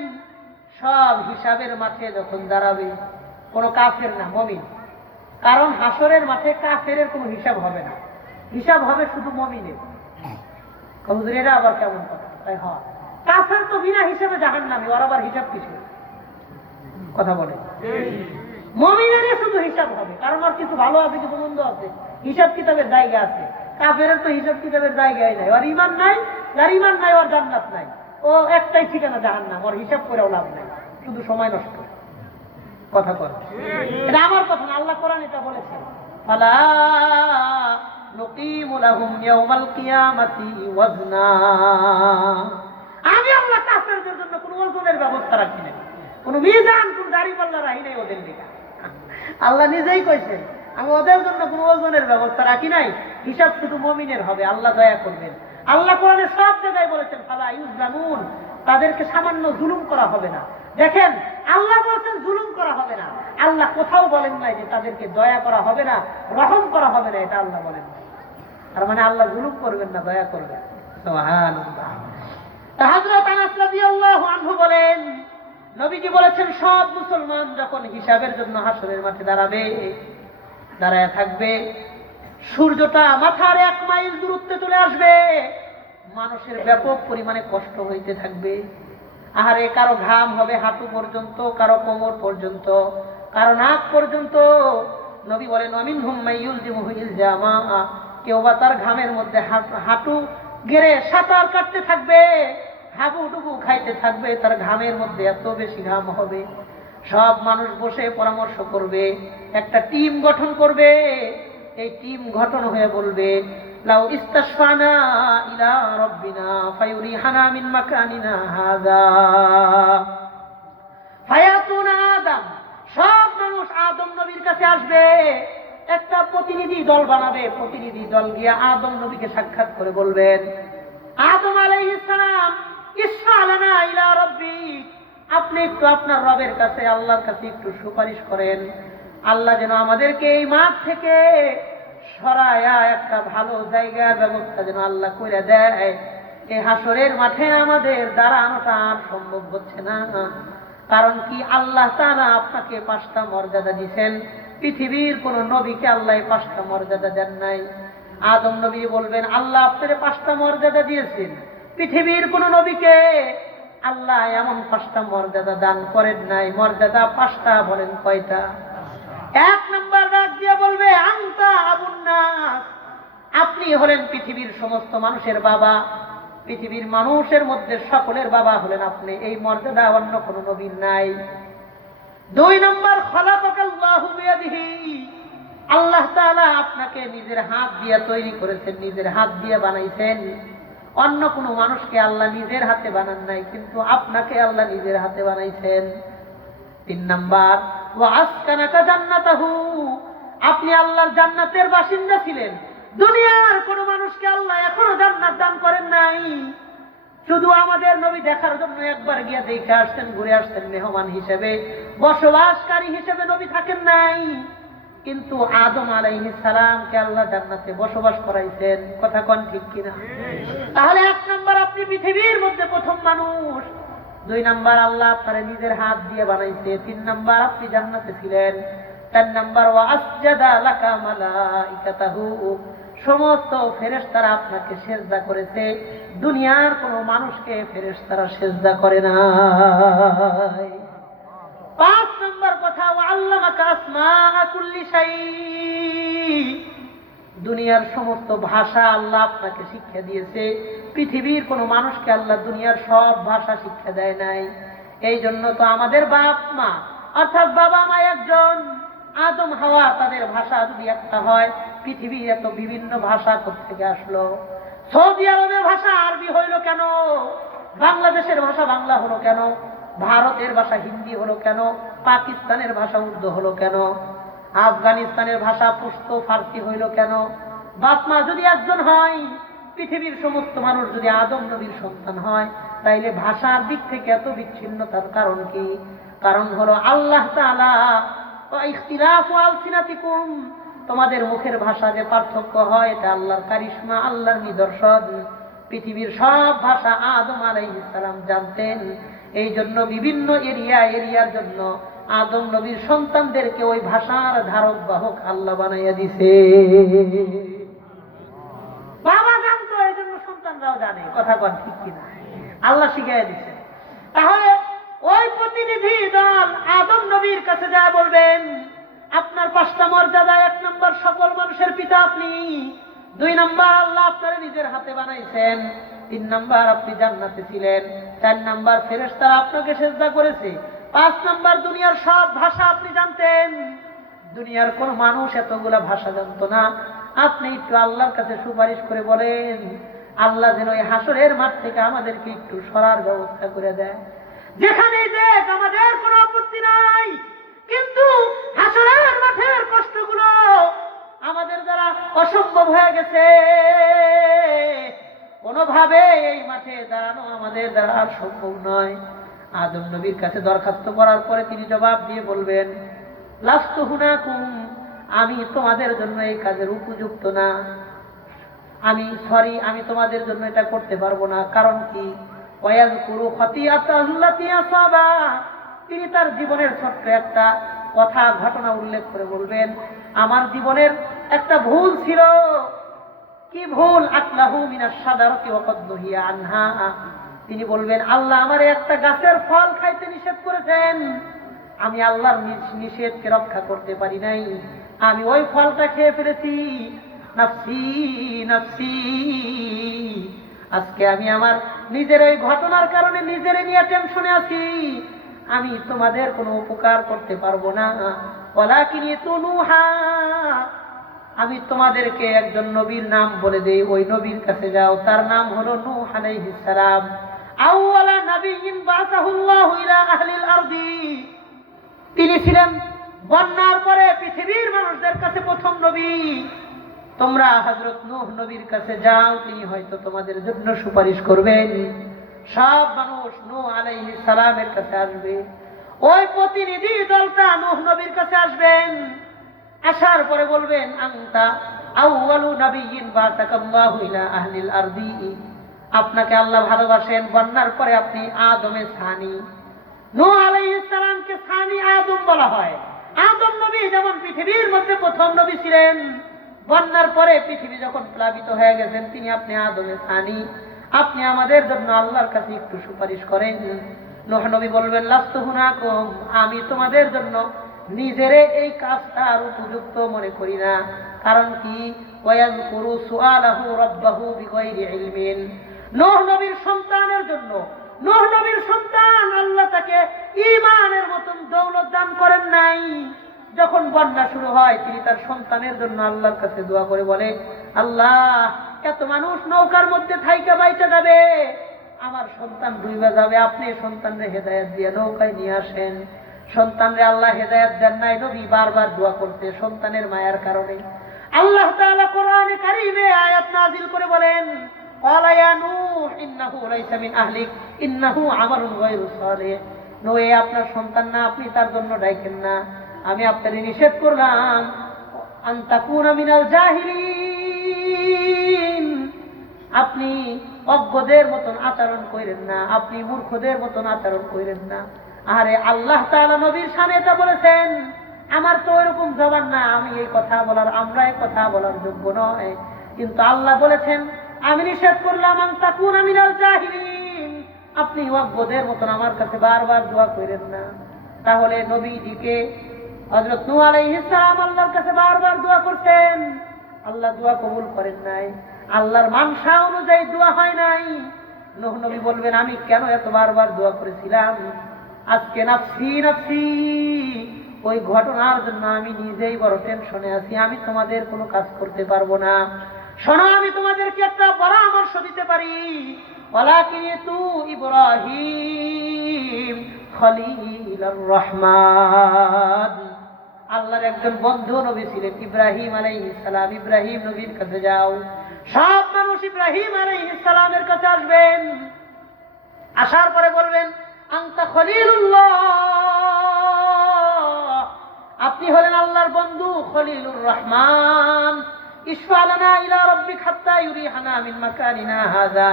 সব হিসাবের মাঠে যখন দাঁড়াবে, কোনো কাফের না, মুমিন। কারণ হাসরের মাঠে কাফেরের কোনো হিসাব হবে না, হিসাব হবে শুধু মুমিনের। হুজুরেরা আবার কেমন কথা? তাই হয়, কাফের তো বিনা হিসাবে জাহান্নামী, ওর আবার হিসাব কিছু। কথা বলে মুমিনের শুধু হিসাব হবে, কারণ ওর কিছু ভালো আছে কিছু মন্দ আছে, হিসাব কিতাবের জায়গা আছে। কাফেরের তো হিসাব কিতাবের জায়গায় নাই, ওর ইমান নাই, যার ইমান নাই ওর জান্নাত নাই, ও একটাই ঠিকানা জাহান্নাম, ওর হিসাব করেও লাভ নাই, শুধু সময় নষ্ট। কথা বলে এটা আমার কথা না, আল্লাহ কোরআন এটা বলেছেন, ফালা নুকিমু লাহুম ইয়াউমাল কিয়ামাতি ওয়াজনা। আমি আল্লাহ কাফেরদের জন্য কোনো ওজনের ব্যবস্থা রাখি নাই, কোনো মিজান, কোনো দাড়িপাল্লা রাখি নাই ওদের দিকে। আল্লাহ নিজেই কইছেন আমি ওদের জন্য কোনো ওজনের ব্যবস্থা রাখি নাই, হিসাব শুধু মুমিনের হবে, আল্লাহ দয়া করবেন। আল্লাহ কোরআনে সব জায়গায় বলেছেন ফালা ইউজলামুন, তাদেরকে সামান্য জুলুম করা হবে না। দেখেন আল্লাহ বলছেন জুলুম করা হবে না, আল্লাহ কোথাও বলেন নাই যে তাদেরকে দয়া করা হবে না, রহম করা হবে না, এটা আল্লাহ বলেন নাই। তার মানে আল্লাহ জুলুম করবেন না, দয়া করবেন। সুবহানাল্লাহ। হযরত আনাস রাদিয়াল্লাহু আনহু বলেন, নবীজি বলেছেন সব মুসলমান যখন হিসাবের জন্য হাসরের মাঠে দাঁড়াবে, দাঁড়ায় থাকবে, সূর্যটা মাথার 1 মাইল দূরত্বে চলে আসবে, মানুষের ব্যাপক পরিমাণে কষ্ট হইতে থাকবে। আহারে, কারো ঘাম হবে হাঁটু পর্যন্ত, কারো কোমর পর্যন্ত, কারো নাক পর্যন্ত। নবী বলেন ওয়ামিনহুম মাইয়ুলজিমুহু ইলজামা, কেউ বা তার ঘামের মধ্যে হাঁটু গেড়ে সাঁতার কাটতে থাকবে, হাবুডুবু খাইতে থাকবে, তার ঘামের মধ্যে এত বেশি ঘাম হবে। সব মানুষ বসে পরামর্শ করবে, একটা টিম গঠন করবে। এই টিম গঠন হয়ে বলবে লাউ ইস্তাশফানা ইলা রাব্বিনা ফায়ুরিহানা মিন মাকানিনা হাযা ফায়াতুনা আদম। সব মানুষ আদম নবীর কাছে আসবে, একটা প্রতিনিধি দল বানাবে, প্রতিনিধি দল গিয়ে আদম নবীকে সাক্ষাৎ করে বলবেন, আদম আলাইহিস সালাম ইসফা লানা ইলা রাব্বিক, আপনি একটু আপনার রবের কাছে, আল্লাহর কাছে একটু সুপারিশ করেন, আল্লাহ যেন আমাদেরকে এই মাঠ থেকে সরায়া একটা ভালো জায়গার ব্যবস্থা যেন আল্লাহ করে দেয়। এই হাসরের মাঠে আমাদের দাঁড়ানোটা আর সম্ভব হচ্ছে না। কারণ কি, আল্লাহ তাআলা আপনাকে 5টা মর্যাদা দিয়েছেন, পৃথিবীর কোন নবীকে আল্লাহ 5টা মর্যাদা দেন নাই। আদম নবী বলবেন আল্লাহ আপনাকে 5টা মর্যাদা দিয়েছেন, পৃথিবীর কোন নবীকে আল্লাহ এমন 5টা মর্যাদা দান করেন নাই। মর্যাদা 5টা, বলেন কয়টা? 1 নম্বর ডাক দিয়ে বলবে আনতা আবুন নাস, আপনি হলেন পৃথিবীর সমস্ত মানুষের বাবা, পৃথিবীর মানুষের মধ্যে সকলের বাবা হলেন আপনি, এই মর্যাদা অন্য কোন নবীর নাই। 2 নম্বর, খলাকাল্লাহু বিয়াদিহি, আল্লাহ তাআলা আপনাকে নিজের হাত দিয়ে তৈরি করেছেন, নিজের হাত দিয়ে বানাইছেন। অন্য কোনো মানুষকে আল্লাহ নিজের হাতে বানান নাই, কিন্তু আপনাকে আল্লাহ নিজের হাতে বানাইছেন। 3 নম্বর, ওয়া আসকানাকা জান্নাতাহু, আপনি আল্লাহর জান্নাতের বাসিন্দা ছিলেন। দুনিয়ার কোন মানুষকে আল্লাহ এখনো জান্নাত দান করেন নাই, শুধু আমাদের নবী দেখার জন্য একবার গিয়া দেখে আসছেন, ঘুরে আসছেন, মেহমান হিসেবে, বসবাসকারী হিসেবে নবী থাকেন নাই। কিন্তু আদম আলাইহিস সালামকে আল্লাহ জান্নাতে বসবাস করাইছেন। কথা কোন ঠিক কিনা? তাহলে 1 নম্বর, আপনি পৃথিবীর মধ্যে প্রথম মানুষ। 2 নম্বর, আল্লাহ আপনারে নিজের হাত দিয়ে বানাইছে। 3 নম্বর, আপনি জান্নাতে ছিলেন। 4 নম্বর, ওয়া আসজাদা লাকা মালাইকাতাহু, সমস্ত ফেরেশতারা আপনাকে সিজদা করেছে। দুনিয়ার কোন মানুষকে ফেরেশতারা সিজদা করে নাই। 5 নম্বর কথা, ওয়া আল্লামাকা আসমাআ কুল্লি শাই, দুনিয়ার সমস্ত ভাষা আল্লাহ আপনাকে শিক্ষা দিয়েছে। পৃথিবীর কোন মানুষকে আল্লাহ দুনিয়ার সব ভাষা শিক্ষা দেয় নাই। এই জন্য তো আমাদের বাপ মা, অর্থাৎ বাবা মা একজন, আদম হাওয়া, তাদের ভাষা যদি একটা হয়, পৃথিবীর এত বিভিন্ন ভাষা কোত্থেকে আসলো? সৌদি আরবের ভাষা আরবি হইল কেন? বাংলাদেশের ভাষা বাংলা হলো কেন? ভারতের ভাষা হিন্দি হলো কেন? পাকিস্তানের ভাষা উর্দু হলো কেন? আফগানিস্তানের ভাষা পুশতো ফার্সি হইল কেন? বাপ মা যদি একজন হয়, পৃথিবীর সমস্ত মানুষ যদি আদম নবীর সন্তান হয়, তাইলে ভাষার দিক থেকে এত বিচ্ছিন্নতার কারণ কি? কারণ হলো আল্লাহ তাআলা, ইখতিলাফু আলসিনাতিকুম, তোমাদের মুখের ভাষা যে পার্থক্য হয়, এটা আল্লাহর কারিশমা, আল্লাহর নিদর্শন। পৃথিবীর সব ভাষা আদম আলাইহিস সালাম জানতেন। এই জন্য বিভিন্ন এরিয়ার জন্য আদম নবীর সন্তানদেরকে ওই ভাষার ধারক বাহক আল্লাহ বানাইয়া দিছে। বাবা জানতো, এই জন্য সন্তানরাও জানে। কথা কোন ঠিক কিনা? আল্লাহ শিখাইয়া দিছে। তাহলে ওই প্রতিনিধি দল আদম নবীর কাছে যা বলবেন, আপনার 5টা মর্যাদা। 1 নম্বর, সকল মানুষের পিতা আপনি। 2 নম্বর, আল্লাহ আপনার নিজের হাতে বানাইছেন। 3 নম্বর, আপনি জান্নাতে ছিলেন। 4 নম্বর, ফেরেশতারা আপনাকে সিজদা করেছে। 5 নম্বর, দুনিয়ার সব ভাষা আপনি জানতেন। দুনিয়ার কোন মানুষ এতগুলা ভাষা জানতো না। আপনি একটু আল্লাহর কাছে সুপারিশ করে বলেন, আল্লাহ যেন এই হাসরের মাঠ থেকে আমাদেরকে একটু সরার ব্যবস্থা করে দেয়। যেখানে দেখ আমাদের কোনো আপত্তি নাই, কিন্তু হাসরের মাঠের কষ্টগুলো আমাদের দ্বারা অসম্ভব হয়ে গেছে। কোনোভাবে এই মাঠে দাঁড়ানো আমাদের দ্বারা আর সম্ভব নয়। আদম নবীর কাছে দরখাস্ত করার পরে তিনি জবাব দিয়ে বলবেন, লাস্তু হুনাকুম, আমি তোমাদের জন্য এই কাজের উপযুক্ত না। আমি তোমাদের জন্য এটা করতে পারবো না। কারণ কি? ওয়ায়াযকুরু খাতিয়াতাল্লাতী আসাবা, তিনি তার জীবনের ছোট্ট একটা কথা ঘটনা উল্লেখ করে বলবেন, আমার জীবনের একটা ভুল ছিল। কি ভুল? আকলাহু মিনাশ শাজারাতি ওয়া ক্বাদ নুহিয়া আনহা, তিনি বলবেন, আল্লাহ আমারে একটা গাছের ফল খাইতে নিষেধ করেছেন, আমি আল্লাহর নিষেধকে রক্ষা করতে পারি নাই, আমি ওই ফলটা খেয়ে ফেলেছি। নাফসি নাফসি, আজকে আমি আমার নিজের ওই ঘটনার কারণে নিজের নিয়ে টেনশনে আছি। আমি তোমাদের কোনো উপকার করতে পারবো না। ওয়ালাকিন তুনুহা, আমি তোমাদেরকে একজন নবীর নাম বলে দেই, ওই নবীর কাছে যাও, তার নাম হলো নূহ আলাইহিস সালাম। আউওয়ালা নাবিয়্যিন বাসাহুল্লাহু ইলা আহলিল আরদি, তিনি ছিলেন বন্যার পরে পৃথিবীর মানুষদের কাছে প্রথম নবী। তোমরা হযরত নূহ নবীর কাছে যাও, তিনি হয়তো তোমাদের জন্য সুপারিশ করবেন। সব মানুষ নূহ আলাইহিস সালামের কাছে আসবে। ওই প্রতিনিধি দলটা নূহ নবীর কাছে আসবেন। আসার পরে বলবেন, আনতা আউয়ালু নাবিয়্যিন বাসাকাল্লাহু ইলা আহলিল আরদি, আপনাকে আল্লাহ ভালোবাসেন, বন্যার পরে আপনি আদমে সানি। নূহ আলাইহিস সালামকে সানি আদম বলা হয়। আদম নবী যেমন পৃথিবীর মধ্যে প্রথম নবী ছিলেন, বন্যার পরে পৃথিবী যখন প্লাবিত হয়ে গেছেন, তিনি আপনি আদমে সানি। আপনি আমাদের জন্য আল্লাহর কাছে একটু সুপারিশ করেন। নূহ নবী বলবেন, লাস্তু হুনাকুম, আমি তোমাদের জন্য নিজেরে এই কাজটার উপযুক্ত মনে করি না। কারণ কি, ওয়ায়াযকুরু সুআলাহু রাব্বাহু বিগাইরি ইলমিন। নূহ নবীর সন্তানের জন্য, নূহ নবীর সন্তান আল্লাহ তাকে ঈমানের মতন দৌলত দান করেন নাই। যখন বন্যা শুরু হয় তিনি তার সন্তানের জন্য আল্লাহর কাছে দোয়া করে বলে, আল্লাহ, এত মানুষ নৌকার মধ্যে থাইকা বাইচা যাবে, আমার সন্তান ডুইবা যাবে, আপনি সন্তানরে হেদায়েত দিয়ে নৌকায় নিয়ে আসেন। সন্তানরে আল্লাহ হেদায়েত দেন নাই, নবী বারবার দোয়া করতে সন্তানের মায়ার কারণে। আল্লাহ তাআলা কোরআনে কারীমে আয়াত নাযিল করে বলেন, ক্বালা ইয়া নূহ ইন্নাহু লাইসা মিন আহলিক ইন্নাহু আমালুন গায়রু সালিহ। নূহ, আপনার সন্তান না, আপনি তার জন্য ডাকেন না। আমি আপনাকে নিষেধ করলাম আন তাকুনা মিনাল জাহিলিন, আপনি অজ্ঞদের মতন আচরণ করেন না, আপনি মূর্খদের মতন আচরণ করেন না। আরে আল্লাহ তাআলা নবীর সামনে এটা বলেছেন, আমার তো এরকম জবান না, আমি এই কথা বলার, আমরা এই কথা বলার যোগ্য নয়। কিন্তু আল্লাহ বলেছেন, আমি নিষেধ করলাম আন তাকুনা মিনাল জাহিলিন, আপনি অজ্ঞদের মতন আমার কাছে বারবার দোয়া করেন না। তাহলে নবীজিকে হযরত নূহ আলাইহিস সালাম আল্লাহর কাছে বারবার দোয়া করতেন, আল্লাহ দোয়া কবুল করেন নাই, আল্লাহর মানসা অনুযায়ী দোয়া হয় নাই। নূহ নবী বলবেন, আমি কেন এত বারবার দোয়া করেছিলাম, আজকে নাফসি নাফসি, ওই ঘটনার জন্য আমি নিজেই বড় টেনশনে আছি, আমি তোমাদের কোনো কাজ করতে পারবো না। শোনো, আমি তোমাদেরকে একটা পরামর্শ দিতে পারি, ওয়ালাকিনতু ইব্রাহিম খলিলুর রহমান, আল্লাহর একজন বন্ধু নবী ছিলেন ইব্রাহিম আলাইহিস সালাম। ইব্রাহিম নবীর কাছে যাও, সব মানুষ ইব্রাহিম আলাইহিস সালামের কাছে আসবেন। আসার পরে বলবেন, আনতা খলিলুল্লাহ, আপনি হলেন আল্লাহর বন্ধু খলিলুর রহমান। ইশফা'লানা ইলা রাব্বিক হাত্তা ইউরিহানা মিন মাকানিনা হাযা,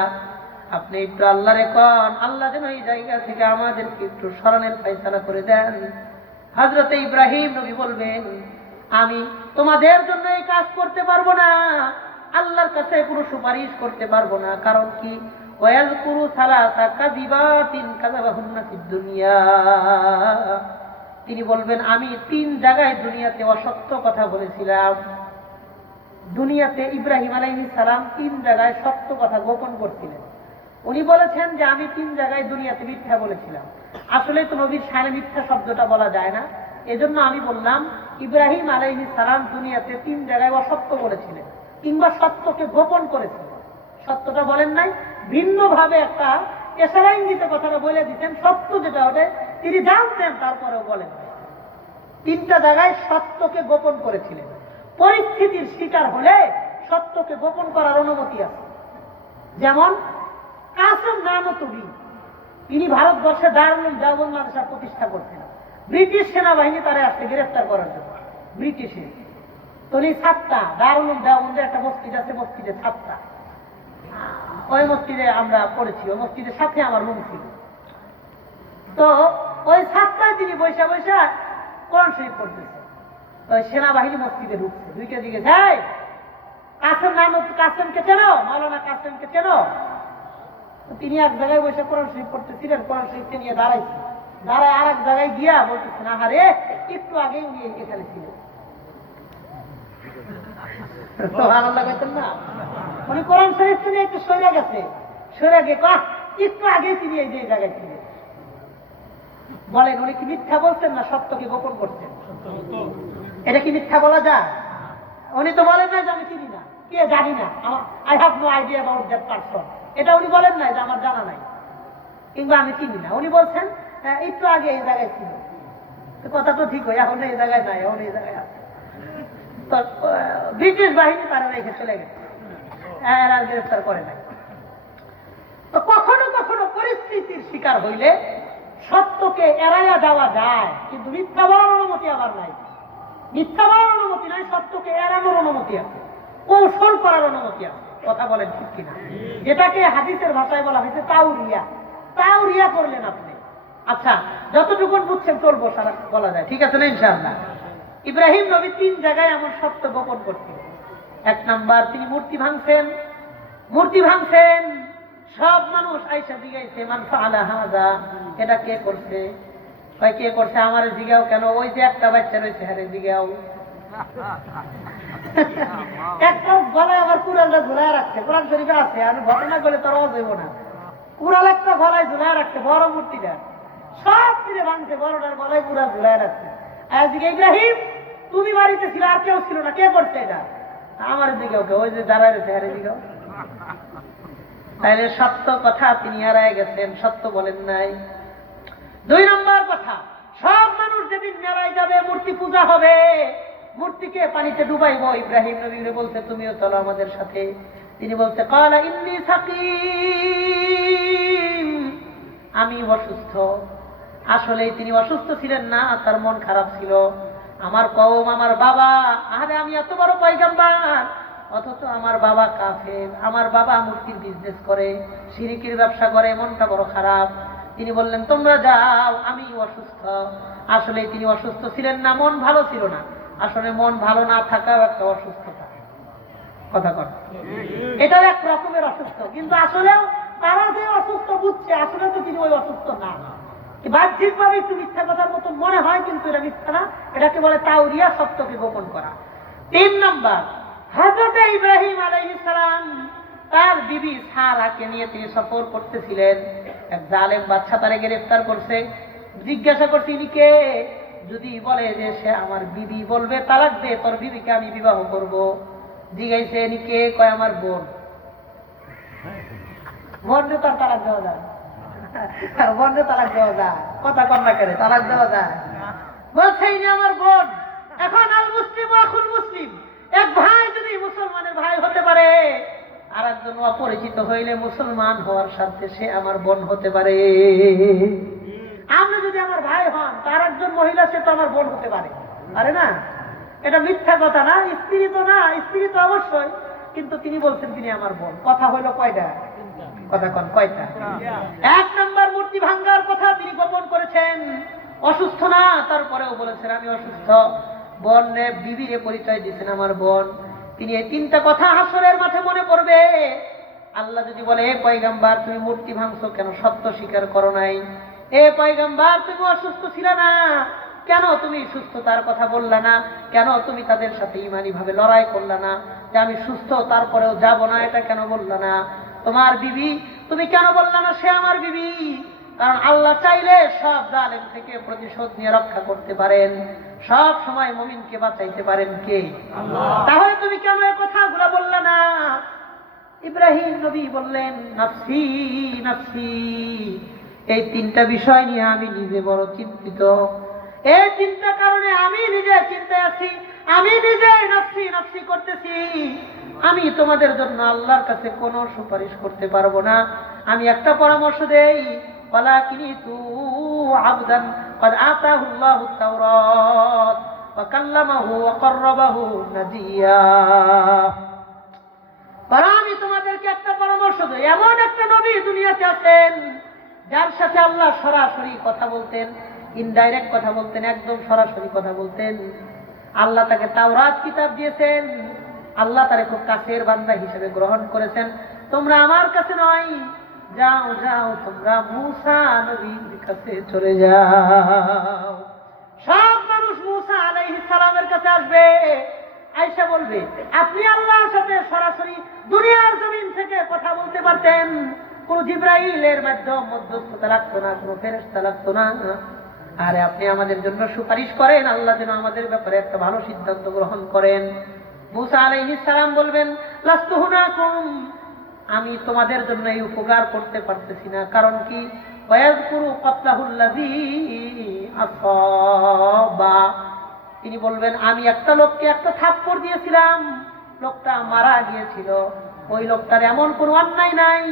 আপনি একটু আল্লাহরে কোন, আল্লাহ যেন এই জায়গা থেকে আমাদেরকে একটু সরানোর ফয়সালা করে দেন। হযরত ইব্রাহিম নবী বলবেন, আমি তোমাদের জন্য এই কাজ করতে পারবো না, আল্লাহর কাছে কোনো সুপারিশ করতে পারবো না। কারণ কি, ওয়ায়াযকুরু সালাসা কাযিবাতিন কাযাবাহুন্না ফিদ দুনিয়া, তিনি বলবেন, আমি 3 জায়গায় দুনিয়াতে অসত্য কথা বলেছিলাম। দুনিয়াতে ইব্রাহিম আলাইহিস সালাম 3 জায়গায় সত্য কথা গোপন করছিলেন। উনি বলেছেন যে আমি 3 জায়গায় দুনিয়াতে মিথ্যা বলেছিলাম। আসলে তো নবীর শানে মিথ্যা শব্দটা বলা যায় না, এজন্য আমি বললাম ইব্রাহিম আলাইহিস সালাম দুনিয়াতে 3 জায়গায় অসত্য বলেছিলেন, কিংবা সত্যকে গোপন করেছিলেন। সত্যটা বলেন নাই, ভিন্নভাবে একটা এশারা ইঙ্গিতে কথাটা বলে দিতেন। সত্য যেটা হবে তিনি জানতেন, তারপরেও বলেন। 3টা জায়গায় সত্যকে গোপন করেছিলেন। পরিস্থিতির শিকার হলে সত্যকে গোপন করার অনুমতি আছে। যেমন কাসেম নানতুবি, তিনি ভারতবর্ষে দারুল উলুম দেওবন্দ মাদ্রাসা প্রতিষ্ঠা করতেন। ব্রিটিশ সেনাবাহিনী তারা আসছে গ্রেফতার করার জন্য। ব্রিটিশে তো উনি ছাত্রা, দারুল উলুম দেওবন্দের একটা মসজিদ আছে, মসজিদে ছাত্রা, ওই মসজিদে আমরা পড়েছি, ওই মসজিদের সাথে আমার রুম ছিল। তো ওই ছাত্রায় তিনি বৈশা বৈশা কোরআন শরীফ পড়তেছে। ওই সেনাবাহিনী মসজিদে ঢুকছে, 2টা দিকে যায়, কাসেম কাসেমকে চেনো, মাওলানা কাসেমকে চেনো? তিনি এক জায়গায় বসে কোরআন শরীফ পড়তেছিলেন, কোরআন শরীফকে নিয়ে দাঁড়াইছে, দাঁড়ায় আর এক জায়গায় গিয়া বলতেছেন, আহারে একটু আগেই উনি এখানে ছিলেন। সুবহানাল্লাহ কইতেন না, উনি কোরআন শরীফকে নিয়ে একটু সরে গেছে, সরে গিয়ে একটু আগেই তিনি এই যে জায়গায় ছিলেন। বলেন, উনি কি মিথ্যা বলছেন না সত্যকে গোপন করছেন? এটা কি মিথ্যা বলা যায়? উনি তো বলেন না যে আমি চিনি না, কে জানি না, I have no idea about that person, এটা উনি বলেন নাই যে আমার জানা নাই কিংবা আমি চিনি না। উনি বলছেন একটু আগে এই জায়গায় ছিল। কথা তো ঠিক হয়, এখন এই জায়গায় নাই, এখন এই জায়গায় আছে। তো ব্রিটিশ বাহিনী তারা রেখে চলে গেছে, আর গ্রেফতার করে নাই। তো কখনো কখনো পরিস্থিতির শিকার হইলে সত্যকে এড়াইয়া যাওয়া যায়, কিন্তু মিথ্যা বলার অনুমতি আবার নাই। মিথ্যা বলার অনুমতি নাই, সত্যকে এড়ানোর অনুমতি আছে, কৌশল করার অনুমতি আছে। কথা বলেন ঠিক কিনা? যেটাকে হাদিসের ভাষায় বলা হয়েছে তাওরিয়া। তাওরিয়া করলেন আপনি। আচ্ছা, যতটুকু বুঝছেন চলবো, সারা বলা যায়, ঠিক আছে না ইনশাআল্লাহ? ইব্রাহিম নবী 3 জায়গায় এমন সত্য গোপন করছিলেন। 1 নাম্বার, তিনি মূর্তি ভাঙছেন। মূর্তি ভাঙছেন, সব মানুষ আইসা জিজ্ঞাসা, মান ফাআলা হাযা, এটা কে করছে? ভাই কে করছে আমার জিগাও কেন, ওই যে একটা বাচ্চা রয়েছে হারে জিগাও। একটা গলায় আবার কুড়ালটা ঝুলায় রাখছে, কোরআন শরীফে আছে, আমি ঘটনা করে তোর অজৈব না, কুড়াল একটা গলায় ঝুলায় রাখছে, বড় মূর্তিটা সব ফিরে ভাঙছে, বড়টার গলায় কুড়াল ঝুলায় রাখছে। আজকে ইব্রাহিম তুমি বাড়িতে ছিল, আর কেউ ছিল না, কে করছে এটা? আমার দিকে ওকে, ওই যে দাঁড়ায় রয়েছে হারে দিকেও। তাইলে সত্য কথা তিনি হারায় গেছেন, সত্য বলেন নাই। 2 নম্বর কথা, সব মানুষ যেদিন মেলায় যাবে, মূর্তি পূজা হবে, মূর্তিকে পানিতে ডুবাইব, ইব্রাহিম নবী বলছে তুমিও চলো আমাদের সাথে। তিনি বলছে ক্বালা ইন্নী সাকিম, আমি অসুস্থ। আসলে তিনি অসুস্থ ছিলেন না, তার মন খারাপ ছিল। আমার কওম, আমার বাবা, আরে আমি এত বড় পয়গম্বর, অথচ আমার বাবা কাফের, আমার বাবা মূর্তির বিজনেস করে, শিরকের ব্যবসা করে, মনটা বড় খারাপ। তিনি বললেন তোমরা যাও, আমি অসুস্থ। আসলে তিনি অসুস্থ ছিলেন না, মন ভালো ছিল না। আসলে মন ভালো না থাকাও একটা অসুস্থতা, কথা কর, এটাও এক রকমের অসুস্থ। কিন্তু আসলেও তারা যে অসুস্থ বুঝছে, আসলে তো তিনি ওই অসুস্থ না। বাহ্যিক ভাবে একটু মিথ্যা কথার মতো মনে হয়, কিন্তু এটা মিথ্যা না, এটাকে বলে তাওরিয়া, সত্যকে গোপন করা। 3 নম্বর, হযরত ইব্রাহিম আলাইহিস সালাম তার বিবি সারাকে নিয়ে তিনি সফর করতেছিলেন। এক জালেম বাদশা তারে গ্রেফতার করছে, জিজ্ঞাসা করছে ইনি কে? যদি বলে যে সে আমার বিবি, বলবে তালাক দে, তোর বিবিকে আমি বিবাহ করব। জিজ্ঞাসা ইনি কে? কয় আমার বোন। বোনরে তার তালাক দেওয়া যায়, বোনরে তালাক দেওয়া যায়, কথা কন্যা করে তালাক দেওয়া যায়। বলছে ইনি আমার বোন। এখন আল মুসলিম আখুল মুসলিম, এক ভাই যদি মুসলমানের ভাই হতে পারে, আর একজন অপরিচিত হইলে মুসলমান হওয়ার সাথে সে আমার বোন হতে পারে। আপনি যদি আমার ভাই হন, তার একজন মহিলা, সে তো আমার বোন হতে পারে, পারে না? এটা মিথ্যা কথা না, স্ত্রী তো না, স্ত্রী তো অবশ্যই, কিন্তু তিনি বলছেন তিনি আমার বোন। কথা হইলো কয়টা? কথা কন কয়টা? 1 নম্বর, মূর্তি ভাঙ্গার কথা তিনি গোপন করেছেন, অসুস্থ না, তারপরেও বলেছেন আমি অসুস্থ। বোন রে, বিবিরে পরিচয় দিচ্ছেন আমার বোন। তিনি এই 3টা কথা হাসরের মাঠে মনে পড়বে। আল্লাহ যদি বলে এ পয়গম্বর তুমি মূর্তি ভাঙছো কেন, সত্য স্বীকার করো নাই? এ পয়গম্বর তুমি অসুস্থ ছিল না, কেন তুমি সুস্থতার কথা বললা না? কেন তুমি তাদের সাথে ইমানি ভাবে লড়াই করলা না, যে আমি সুস্থ তারপরেও যাব না, এটা কেন বললা না? তোমার বিবি, তুমি কেন বললা না সে আমার বিবি? কারণ আল্লাহ চাইলে সব জালেম থেকে প্রতিশোধ নিয়ে রক্ষা করতে পারেন, সব সময় মুমিনকে বাঁচাইতে পারেন কে? আল্লাহ। তাহলে তুমি কেন এই কথাগুলো বললা না? ইব্রাহিম নবী বললেন নাফসি নাফসি, এই 3টা বিষয় নিয়ে আমি নিজে বড় চিন্তিত। এই 3টা কারণে আমি নিজে চিন্তায় আছি, আমি নিজে নাফসি নাফসি করতেছি। আমি তোমাদের জন্য আল্লাহর কাছে কোনো সুপারিশ করতে পারবো না। আমি একটা পরামর্শ দেই, ওয়ালাকিনিতু আবদান ক্বাদ আতাহুল্লাহু তাওরাত ওয়া কাল্লামাহু ওয়া কাররাবাহু নাজিয়া। আমি তোমাদেরকে একটা পরামর্শ দেই, এমন একটা নবী দুনিয়াতে আছেন যার সাথে আল্লাহ সরাসরি কথা বলতেন, ইনডাইরেক্ট কথা বলতেন, একদম সরাসরি কথা বলতেন। আল্লাহ তাকে তাওরাত কিতাব দিয়েছেন, আল্লাহ তারে খুব কাছের বান্দা হিসেবে গ্রহণ করেছেন। তোমরা আমার কাছে নয়, যাও যাও তোমরা মূসা নবীর কাছে চলে যাও। সব মানুষ মূসা আলাইহিস সালামের কাছে আসবে, আয়েশা বলবে আপনি আল্লাহর সাথে সরাসরি দুনিয়ার জমিন থেকে কথা বলতে পারতেন, কোন জিবরাইলের মাধ্যমে মধ্যস্থতা লাগতো না, কোন ফেরেশতা লাগতো না। আরে আপনি আমাদের জন্য সুপারিশ করেন, আল্লাহ যেন আমাদের ব্যাপারে একটা ভালো সিদ্ধান্ত গ্রহণ করেন। মূসা আলাইহিস সালাম বলবেন লাস্তু হুনাকুম, আমি তোমাদের জন্য এই উপকার করতে পারতেছি না। কারণ কি? ওয়াযকুরু ক্বাতলাহুল্লাযী আসাবা, তিনি বলবেন আমি একটা লোককে একটা থাপ্পড় দিয়েছিলাম, লোকটা মারা গিয়েছিল। ওই লোকটার এমন কোনো অন্যায় নাই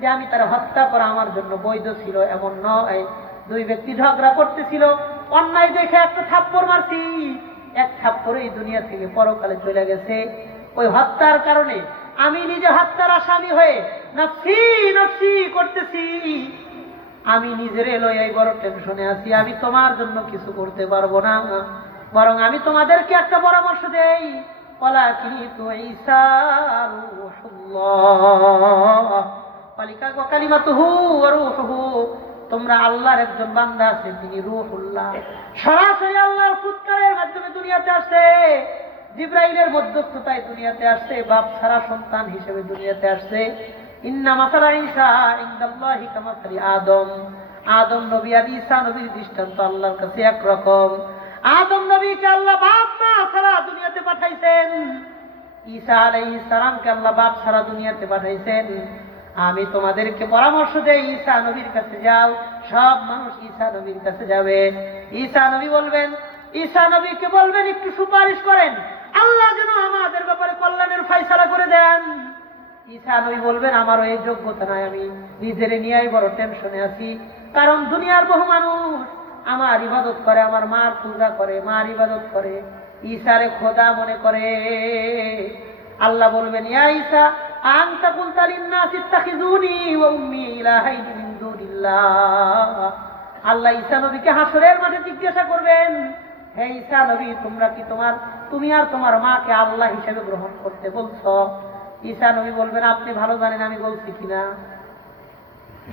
যে আমি তার হত্যা করা আমার জন্য বৈধ ছিল, এমন নয়। 2 ব্যক্তি ঝগড়া করতেছিল, অন্যায় দেখে একটা থাপ্পড় মারছি, এক থাপ্পড়েই দুনিয়া থেকে পরকালে চলে গেছে। ওই হত্যার কারণে আমি নিজে হত্যার আসামি হয়ে নাফসি নাফসি করতেছি, আমি নিজের লইয়াই বড় টেনশনে আছি। আমি তোমার জন্য কিছু করতে পারবো না, বরং আমি তোমাদেরকে একটা পরামর্শ দেই, ওয়ালাকিনিতু ঈসা রূহুল্লাহ ওয়া কালিমাতুহু ওয়া রূহুহু, তোমরা আল্লাহর একজন বান্দা আছে, তিনি রূহুল্লাহ, সরাসরি আল্লাহর ফুৎকারের মাধ্যমে দুনিয়াতে আসছে, জিবরাইলের মধ্যস্থতায় দুনিয়াতে আসছে, বাপ ছাড়া সন্তান হিসেবে দুনিয়াতে আসছে। ইন্না মাসালা ঈসা ইনদাল্লাহি কামাসালি আদম, আদম নবী আর ঈসা নবীর দৃষ্টান্ত আল্লাহর কাছে একরকম। আদম নবীকে আল্লাহ বাপ মা ছাড়া দুনিয়াতে পাঠাইছেন, ঈসা আলাইহিস সালামকে আল্লাহ বাপ ছাড়া দুনিয়াতে পাঠাইছেন। আমি তোমাদেরকে পরামর্শ দেই, ঈসা নবীর কাছে যাও। সব মানুষ ঈসা নবীর কাছে যাবে। ঈসা নবী বলবেন, ঈসা নবীকে বলবেন একটু সুপারিশ করেন, আল্লাহ যেন আমাদের ব্যাপারে কল্যাণের ফয়সালা করে দেন। ঈসা নবী বলবেন, আমারও এই যোগ্যতা নাই, আমি নিজের নিয়েই বড় টেনশনে আছি। কারণ দুনিয়ার বহু মানুষ আমার ইবাদত করে, আমার মার পূজা করে, মার ইবাদত করে, ঈসারে খোদা মনে করে। আল্লাহ বলবেন, ইয়া ঈসা আনতা কুলতা লিন-নাস ইত্তাখিযুনি ওয়া উম্মি ইলাহাইনি মিন দুনিল্লাহ। আল্লাহ ঈসা নবীকে হাসরের মাঠে জিজ্ঞাসা করবেন, হে ঈসা নবী, তোমরা কি তুমি আর তোমার মাকে আল্লাহ হিসেবে গ্রহণ করতে বলছো? ঈসা নবী বলবেন, আপনি ভালো জানেন আমি বলছি কিনা।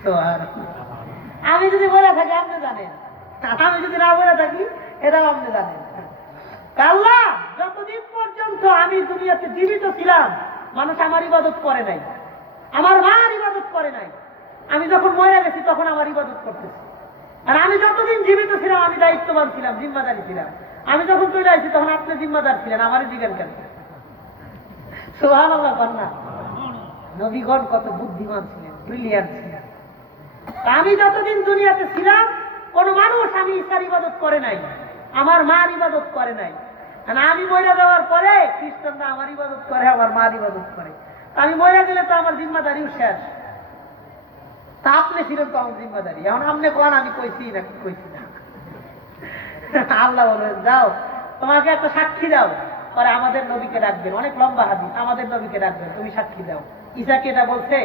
তো আর আমি যদি বলে থাকি আপনি জানেন, আমি যদি না বলে থাকি এটাও আপনি জানেন। আল্লাহ, যতদিন পর্যন্ত আমি দুনিয়াতে জীবিত ছিলাম মানুষ আমার ইবাদত করে নাই, আমার মার ইবাদত করে নাই। আমি যখন মরে গেছি তখন আমার ইবাদত করতেছি। আর আমি যতদিন জীবিত ছিলাম আমি দায়িত্ববান ছিলাম, জিম্মাদারি ছিলাম। আমি যখন চলে আসছি তখন আপনি জিম্মাদার ছিলেন, আমারই জিজ্ঞান কেন? সুবহানাল্লাহ। কন্যা নবীগণ কত বুদ্ধিমান ছিলেন, ব্রিলিয়ান্ট ছিলেন। আমি যতদিন দুনিয়াতে ছিলাম কোন মানুষ আমি ঈসার ইবাদত করে নাই, আমার মার ইবাদত করে নাই। আমি মরে যাওয়ার পরে খ্রিস্টানরা আমার ইবাদত করে, আমার মার ইবাদত করে। আমি মরে গেলে তো আমার জিম্মাদারিও শেষ। তা আপনি ছিলেন তো আমার জিম্মাদারি, এখন আপনি কোন আমি কইছি না কইছি না। আল্লাহ বলবেন, যাও তোমাকে একটা সাক্ষী দাও, পরে আমাদের নবীকে ডাকবেন। অনেক লম্বা হাদিস, আমাদের নবীকে ডাকবেন, তুমি সাক্ষী দাও। ঈসাকে এটা বলছে,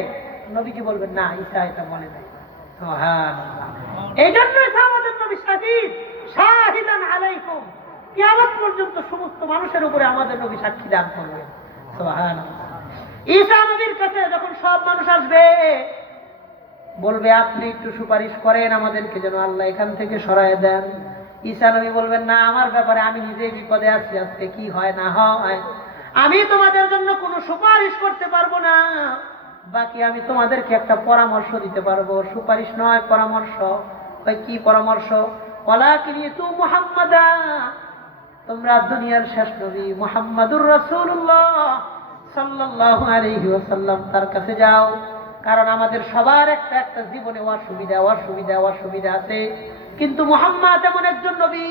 নবীজি বলবেন, না ঈসা এটা বলে নাই। এই জন্যই তো আমাদের নবী শাহিদান আলাইকুম, কিয়ামত পর্যন্ত সমস্ত মানুষের উপরে আমাদের নবী সাক্ষী দান করবেন। সুবহানাল্লাহ। ঈসা নবীর কাছে যখন সব মানুষ আসবে বলবে, আপনি একটু সুপারিশ করেন আমাদেরকে যেন আল্লাহ এখান থেকে সরায় দেন। ঈসা নবী বলবেন, না, আমার ব্যাপারে আমি নিজেই বিপদে আছি, আজকে কি হয় না হয় আমি তোমাদের জন্য কোনো সুপারিশ করতে পারবো না। বাকি আমি তোমাদেরকে একটা পরামর্শ দিতে পারবো, সুপারিশ নয়, পরামর্শ। কি পরামর্শ? ওয়ালাকিনিতু মুহাম্মাদা, তোমরা দুনিয়ার শেষ নবী মুহাম্মাদুর রাসূলুল্লাহ সাল্লাল্লাহু আলাইহি ওয়াসাল্লাম তার কাছে যাও। কারণ আমাদের সবার একটা একটা জীবনে অসুবিধা আছে, কিন্তু মুহাম্মদ এমন একজন নবী,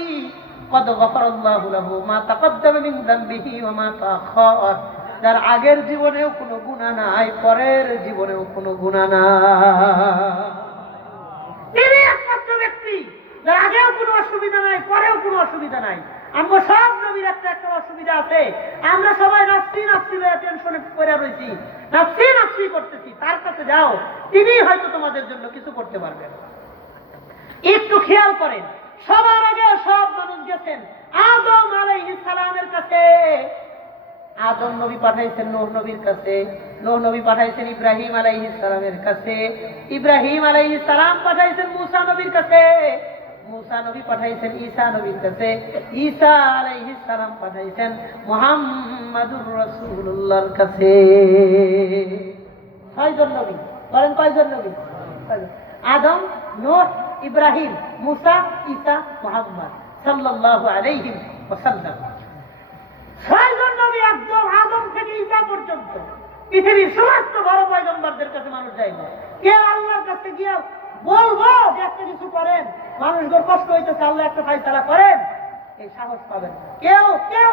কদ গফারাল্লাহু লাহু মা তাকদ্দামা মিন যামবিহি ওয়া মা তাআখার, যার আগের জীবনেও কোনো গুনাহ নাই, পরের জীবনেও কোনো গুনাহ নাই। তিনি একমাত্র ব্যক্তি যার আগেও কোনো অসুবিধা নাই, পরেও কোনো অসুবিধা নাই। আমরা সব নবীর একটা একটা অসুবিধা আছে, আমরা সবাই নাফসি নাফসি টেনশনে পড়ে রয়েছি, নাফসি করতেছি। তার কাছে যাও, তিনি হয়তো তোমাদের জন্য কিছু করতে পারবেন। একটু খেয়াল করেন, সবার আগে সব মানুষ গেছেন আদম আলাইহিস সালামের কাছে। আদম নবী পাঠাইছেন নূহ নবীর কাছে, নূহ নবী পাঠাইছেন ইব্রাহিম আলাইহিস সালামের কাছে, ইব্রাহিম আলাইহিস সালাম পাঠাইছেন মূসা নবীর কাছে, মূসা নবী পাঠাইছেন ঈসা নবীর কাছে, ঈসা আলাইহিস সালাম পাঠাইছেন মুহাম্মাদুর রাসূলুল্লাহর কাছে। ছয়জন নবী। বলেন কয়জন নবী? আদম, নূহ, ইব্রাহিম, মূসা, ঈসা, মুহাম্মদ সাল্লাল্লাহু আলাইহি ওয়াসাল্লাম। ছয়জন নবী, একদম আদম থেকে ঈসা পর্যন্ত পৃথিবীর সমস্ত বড় পয়গম্বরদের কাছে মানুষ যাইবে। কেউ আল্লাহর কাছে গিয়ে বলবো যে একটা কিছু করেন, মানুষদের কষ্ট হইতেছে, আল্লাহ একটা ফায়সালা করেন, এই সাহস পাবেন না। কেউ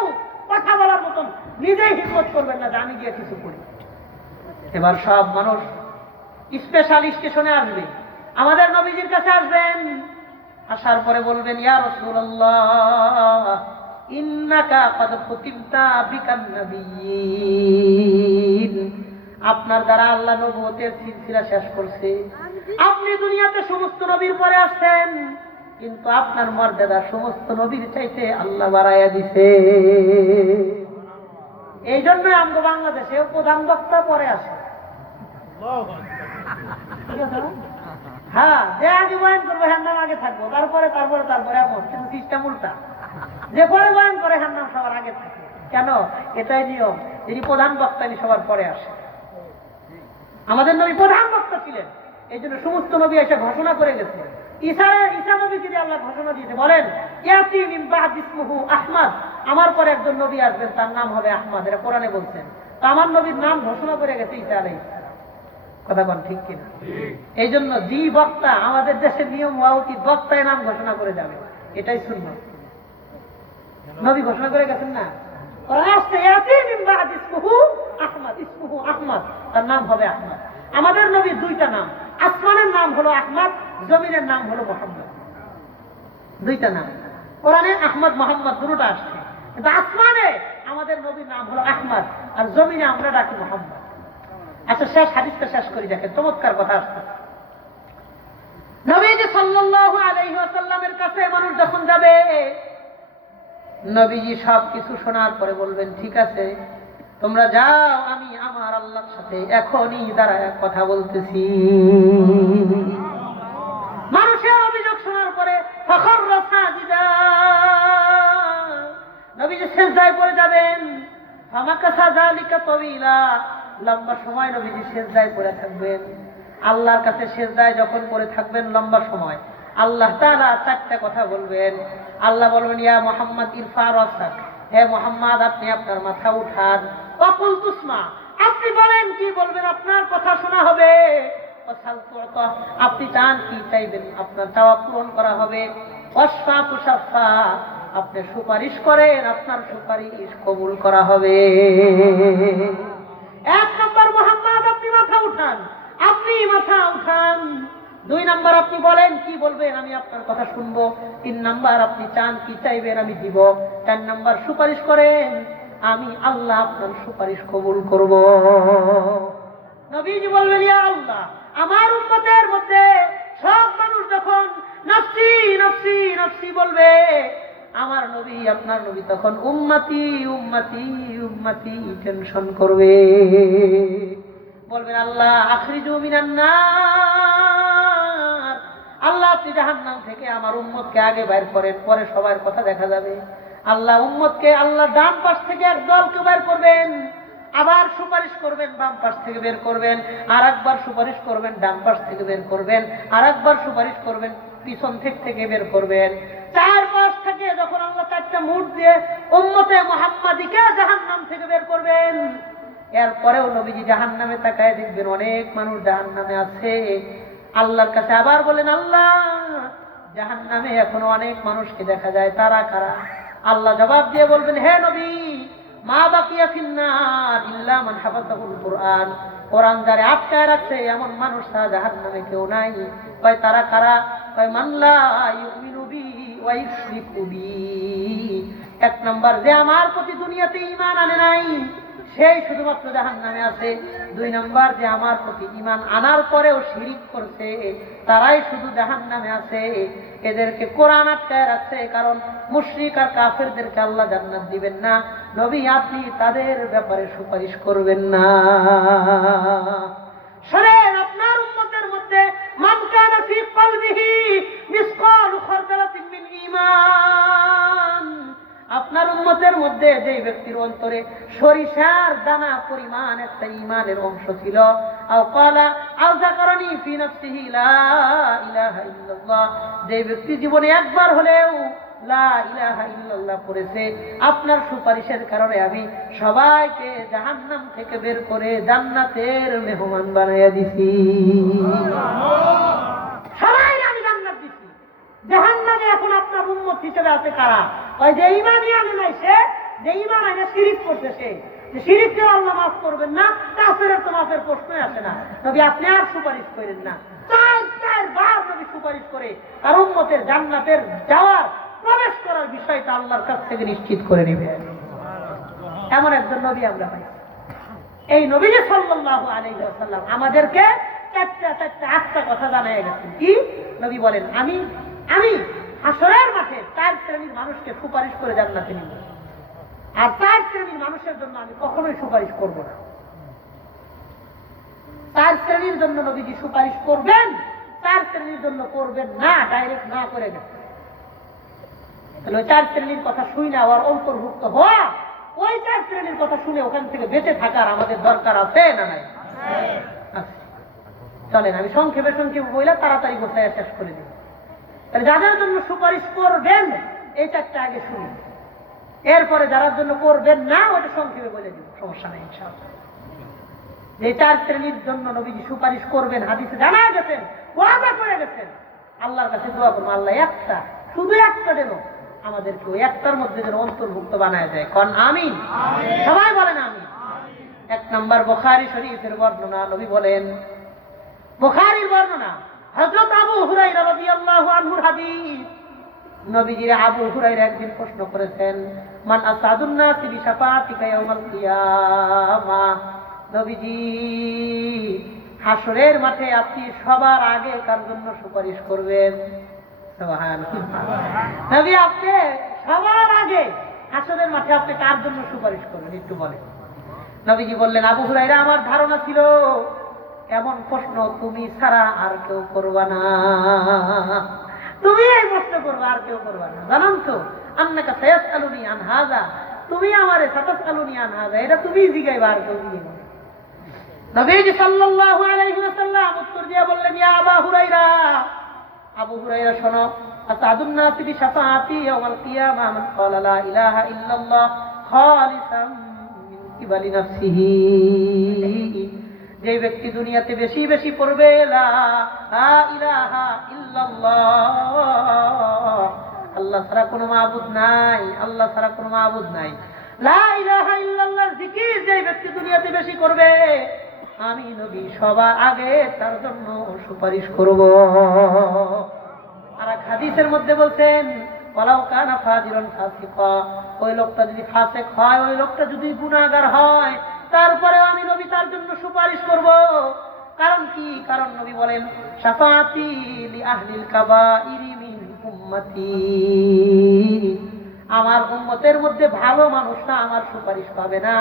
কথা বলার মতন নিজেই হিম্মত করবেন না যে আমি গিয়ে কিছু করি। এবার সব মানুষ স্পেশাল স্টেশনে আসবে, আমাদের নবীজির কাছে আসবেন। আসার পরে বলবেন, ইয়া রাসূলুল্লাহ ইন্নাকা ক্বাদ খুতিমতা বিকান নাবিয়্যিন, আপনার দ্বারা আল্লাহ নবুয়তের সিলসিলা শেষ করছে। আপনি দুনিয়াতে সমস্ত নবীর পরে আসছেন, কিন্তু আপনার মর্যাদা সমস্ত নবীর চাইতে আল্লাহ বাড়াইয়া দিছে। এই জন্য আমরা বাংলাদেশে প্রধান বক্তা পরে আসে। হ্যাঁ, যে আগে বয়ান করবো হ্যাঁ নাম আগে থাকবো, তারপরে তারপরে তারপরে এমন, কিন্তু সিস্টেম উল্টা। যে পরে বয়ান করে হ্যাঁ নাম সবার আগে থাকে। কেন? এটাই নিয়ম, যিনি প্রধান বক্তা তিনি সবার পরে আসে। আমাদের নবী প্রধান বক্তা ছিলেন, এই জন্য সমস্ত নবী এসে ঘোষণা করে গেছে। ঈসা নবীকে দিয়ে আল্লাহ ঘোষণা দিয়েছে, বলেন ইয়াতি মিন বা'দি ইসমুহু আহমদ, আমার পরে একজন নবী আসবেন তার নাম হবে আহমদ, এটা কোরআনে বলছেন। তো আমার নবীর নাম ঘোষণা করে গেছে ঈসা আলাইহিস সালাম। কথা বল ঠিক কিনা? এই জন্য যে বক্তা, আমাদের দেশের নিয়ম হওয়া উচিত বক্তায় নাম ঘোষণা করে যাবে, এটাই সুন্নাত। নবী ঘোষণা করে গেছেন না, তার নাম হবে আহমদ। আমাদের নবীর দুইটা নাম, আসমানের নাম হলো আহমদ, জমিনের নাম হলো মোহাম্মদ। দুইটা নাম কোরআনে আহমদ মোহাম্মদ দুটোটা আসছে, কিন্তু আসমানে আমাদের নবীর নাম হলো আহমদ, আর জমিনে আমরা ডাকি মোহাম্মদ। আচ্ছা, শেষ হাদিসটা শেষ করি, দেখেন চমৎকার কথা আসছে। নবীজি সাল্লাল্লাহু আলাইহি ওয়াসাল্লামের কাছে মানুষ যখন যাবে, নবীজি সব কিছু শোনার পরে বলবেন, ঠিক আছে তোমরা যাও, আমি আমার আল্লাহর সাথে এখনই দাঁড়ায় কথা বলতেছি। মানুষের অভিযোগ শোনার পরে ফাখাররা সাজিদা, নবীজি সিজদায় পড়ে যাবেন। ফামাকাসা যালিকা তাওয়িলা, লম্বা সময় নবীজি সিজদায় পড়ে থাকবেন। আল্লাহর কাছে সিজদায় যখন পড়ে থাকবেন লম্বা সময়, আল্লাহ তাআলা চারটা কথা বলবেন। আল্লাহ বলবেন, ইয়া মুহাম্মদ ইরফা রাসাক, হে মুহাম্মদ আপনি আপনার মাথা উঠান। ওয়াকুল তুসমা, আপনি বলেন কি বলবেন, আপনার কথা শোনা হবে। ওয়াসাল তুতা, আপনি চান কি চাইবেন, আপনার চাওয়া পূরণ করা হবে। ওয়াসফা তুশাফা, আপনি সুপারিশ করেন, আপনার সুপারিশ কবুল করা হবে। এক নম্বর, মুহাম্মদ আপনি মাথা উঠান, আপনি মাথা উঠান। দুই নাম্বার, আপনি বলেন কি বলবেন, আমি আপনার কথা শুনবো। তিন নাম্বার, আপনি চান কি চাইবেন, আমি দিব। চার নাম্বার, সুপারিশ করেন, আমি আল্লাহ আপনার সুপারিশ কবুল করব। নবীজি বলবেন, ইয়া আল্লাহ, আমার উম্মতের মধ্যে সব মানুষ যখন নফসি নফসি নফসি বলবে, আমার নবী আপনার নবী তখন উম্মতি উম্মতি উম্মতি টেনশন করবে। বলবেন, আল্লাহ আখরিজু মিনান নার, আল্লাহ আপনি জাহান্নাম থেকে আমার উম্মতকে আগে বাইর করেন, পরে সবার কথা দেখা যাবে। আল্লাহ উম্মতকে আল্লাহ ডান পাশ থেকে এক দলকে বের করবেন, আবার সুপারিশ করবেন বাম পাশ থেকে বের করবেন, আর একবার সুপারিশ করবেন ডান পাশ থেকে বের করবেন, আর একবার সুপারিশ করবেন পিছন থেকে বের করবেন। চার পাশ থেকে যখন আল্লাহ চারটা মুঠ দিয়ে উম্মতে মুহাম্মাদিকে জাহান্নাম থেকে বের করবেন, এরপরেও নবীজি জাহান্নামে তাকায় দেখবেন অনেক মানুষ জাহান্নামে আছে। আল্লাহর কাছে আবার বলেন, আল্লাহ জাহান্নামে এখনো অনেক মানুষকে দেখা যায়, তারা কারা? আল্লাহ জবাব দিয়ে বলবেন, হে নবী, মা বাকিয়া ফিন্নার ইল্লা মান হাফাযাহুল কুরআন, কোরআন যারা আটকায় রাখছে এমন মানুষ ছাড়া জাহান্নামে কেউ নাই। কয় তারা কারা? কয় মান লা ইউমিনু বি ওয়া ইউশরিকু বি, এক নাম্বার যে আমার প্রতি দুনিয়াতে ঈমান আনে নাই সেই শুধুমাত্র জাহান্নামে আছে। দুই নাম্বার যে আমার প্রতি ঈমান আনার পরেও শিরিক করছে তারাই শুধু জাহান্নামে আছে। এদেরকে কোরআন আটকায় রাখছে, কারণ মুশরিক আর কাফেরদেরকে আল্লাহ জান্নাত দিবেন না। নবী আপনি তাদের ব্যাপারে সুপারিশ করবেন না। শুনেন, আপনার উম্মতের মধ্যে মান কানা ফি কলবিহি মিসকালু খারদালাতিন মিন ঈমান, আপনার উম্মতের মধ্যে যে ব্যক্তির অন্তরে সরিষার দানা পরিমাণ একটা ঈমানের অংশ ছিল, আও ক্বালা আও যাকারানি ফি নাফসিহি লা ইলাহা ইল্লাল্লাহ, যে ব্যক্তি জীবনে একবার হলেও লা ইলাহা ইল্লাল্লাহ পড়েছে, আপনার সুপারিশের কারণে আমি সবাইকে জাহান্নাম থেকে বের করে জান্নাতের মেহমান বানাইয়া দিছি। সবাই আমি জান্নাত দিছি। জাহান্নামে এখন আপনার উম্মত হিসেবে আছে কারা? ওই যে ঈমানই আনে নাই, সে যে ঈমান আনে শিরিক করছে, সে শিরিককে আল্লাহ মাফ করবেন না, কাফেরের তো মাফের প্রশ্নই আসে না। নবী আপনি আর সুপারিশ করেন না। চারবার নবী সুপারিশ করে তার উম্মতের জান্নাতের যাওয়ার, প্রবেশ করার বিষয়টা আল্লাহর কাছ থেকে নিশ্চিত করে নেবে। এমন একজন নবী আমরা পাই। এই নবী সাল্লাল্লাহু আলাইহি ওয়াসাল্লাম আমাদেরকে আটটা কথা জানাই গেছেন। কি? নবী বলেন, আমি হাসরের মাঠে 4 শ্রেণীর মানুষকে সুপারিশ করে জান্নাতে নিব, আর 4 শ্রেণীর মানুষের জন্য আমি কখনোই সুপারিশ করব না। 4 শ্রেণীর জন্য নবীজি সুপারিশ করবেন, 4 শ্রেণীর জন্য করবেন না, ডাইরেক্ট না করে গেছে। তাহলে ওই 4 শ্রেণীর কথা শুই না আবার অন্তর্ভুক্ত হওয়া, ওই 4 শ্রেণীর কথা শুনে ওখান থেকে বেঁচে থাকার আমাদের দরকার আছে না নাই? চলেন আমি সংক্ষেপে বইলা তাড়াতাড়ি গোছায় শেষ করে দিই। তাহলে যাদের জন্য সুপারিশ করবেন এই 4টা আগে শুনি, এরপরে যারা জন্য করবেন না ওটা সংক্ষেপে বলে দিব, সমস্যা নেই ইনশাআল্লাহ। যে 4 শ্রেণীর জন্য নবীজি সুপারিশ করবেন হাদিসে জানা গেছেন, ওয়াদা করে গেছেন, আল্লাহর কাছে দোয়া করবো আল্লাহ একটা, শুধু একটা যেন আমাদেরকে ওই একটার মধ্যে যেন অন্তর্ভুক্ত বানায় দেয়। কারণ আমিন, সবাই বলেন আমিন। 1 নম্বর বুখারী শরীফের বর্ণনা, নবী বলেন, বুখারীর বর্ণনা, হযরত আবু হুরায়রা রাদিয়াল্লাহু আনহুর হাদিস, নবীজি আবু হুরায়রা একদিন প্রশ্ন করেছেন, মান আসাদুন নাসি বিশাফাতিকা ইয়াউমাল কিয়ামাহ, নবীজি হাসরের মাঠে আপনি সবার আগে কার জন্য সুপারিশ করবেন? সুবহানাল্লাহ। নবী আপনি সবার আগে হাসরের মাঠে আপনি কার জন্য সুপারিশ করবেন একটু বলেন। নবীজি বললেন, আবু হুরায়রা আমার ধারণা ছিল এমন প্রশ্ন তুমি ছাড়া আর কেউ করবা না, তুমি এই প্রশ্ন করবা আর কেউ করবা না। জানান তো আন্নাকা সায়াসআলুনি আন হাযা, তুমি আমারে সাতাসআলুনি আন হাযা, এটা তুমি জিগাইবা আর কেউ জিগাইবে না। নবীজি সাল্লাল্লাহু আলাইহি ওয়াসাল্লাম উত্তর দিয়ে বললেন, ইয়া আবু হুরায়রা, আবু হুরায়রা শোনো, আসাদুন নাসি বিশাফাআতি ইয়াউমাল কিয়ামাহ মান ক্বালা লা ইলাহা ইল্লাল্লাহ খালিসাম মিন কিবালি নাফসিহি, যে ব্যক্তি দুনিয়াতে বেশি বেশি পড়বে লা ইলাহা ইল্লাল্লাহ, আল্লাহ ছাড়া কোনো মাবুদ নাই, আল্লাহ ছাড়া কোনো মাবুদ নাই, লা ইলাহা ইল্লাল্লাহর জিকির যে ব্যক্তি দুনিয়াতে বেশি করবে, আমি নবী সবার আগে তার জন্য সুপারিশ করব। আর হাদিসের মধ্যে বলছেন, ওয়ালাউ কানা ফাজিরান ফাসিকা, ওই লোকটা যদি ফাসিক হয়, ওই লোকটা যদি গুনাহগার হয়, তারপরে আমি নবী তার জন্য সুপারিশ করব। কারণ কি? কারণ নবী বলেন, শাফাআতি লি আহলিল কাবাইরি মিন উম্মতি, আমার উম্মতের মধ্যে ভালো মানুষরা আমার সুপারিশ পাবে না,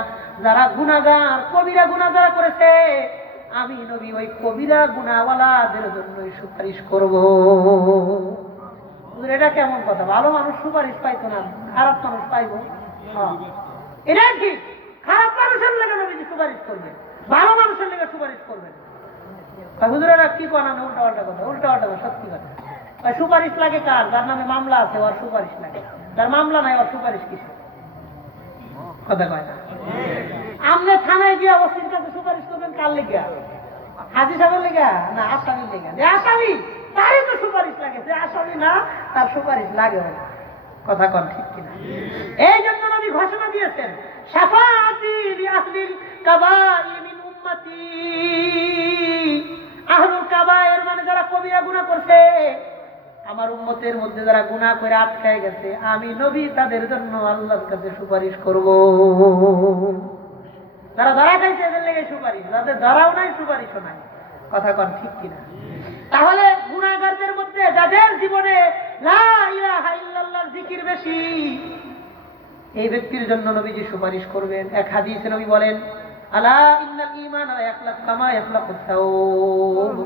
যারা গুনাহগার কবিরা গুনাহ যারা করেছে, আমি নবী ওই কবিরা গুনাহওয়ালাদের জন্যই সুপারিশ করব। এটা কেমন কথা? ভালো মানুষ সুপারিশ পাইতো না, খারাপ মানুষ পাইব? এটা ঠিক, খারাপ মানুষের লেগে নবীজি সুপারিশ করবেন, ভালো মানুষের লেগে সুপারিশ করবেন। হুজুরেরা কি বানানো উল্টা পাল্টা কথা, উল্টা পাল্টা সত্যি কথা। সুপারিশ লাগে কার? যার নামে মামলা আছে ওর সুপারিশ লাগে, যার মামলা নাই ওর সুপারিশ কিছু কথা কয় না। আপনি থানায় গিয়া ওসির কাছে সুপারিশ করবেন কার লেগে? হাজি সাহেবের লেগে না আসামির লেগে? যে আসামি তারই তো সুপারিশ লাগে, যে আসামি না তার সুপারিশ লাগে না। কথা কন ঠিক কিনা? এই জন্য নবী ঘোষণা দিয়েছেন, শাফাআতি লি আহলিল কাবাইর মিন উম্মতি, আহলুল কাবায়ের মানে যারা কবিরা গুনাহ করছে, আমার উম্মতের মধ্যে যারা গুনাহ করে আটকায় গেছে, আমি নবী তাদের জন্য আল্লাহর কাছে সুপারিশ করব। যারা ধরা খাইছে এদের লেগে সুপারিশ, যাদের ধরাও নাই সুপারিশও নাই। কথা কন ঠিক কিনা? তাহলে গুনাহগারদের মধ্যে যাদের জীবনে লা ইলাহা ইল্লাল্লাহর জিকির বেশি, এই ব্যক্তির জন্য নবীজি সুপারিশ করবেন। এক হাদিসে নবী বলেন, আলা ইন্নাল ঈমানা ইয়াখলাক কামা ইয়াখলাকুস সাওব,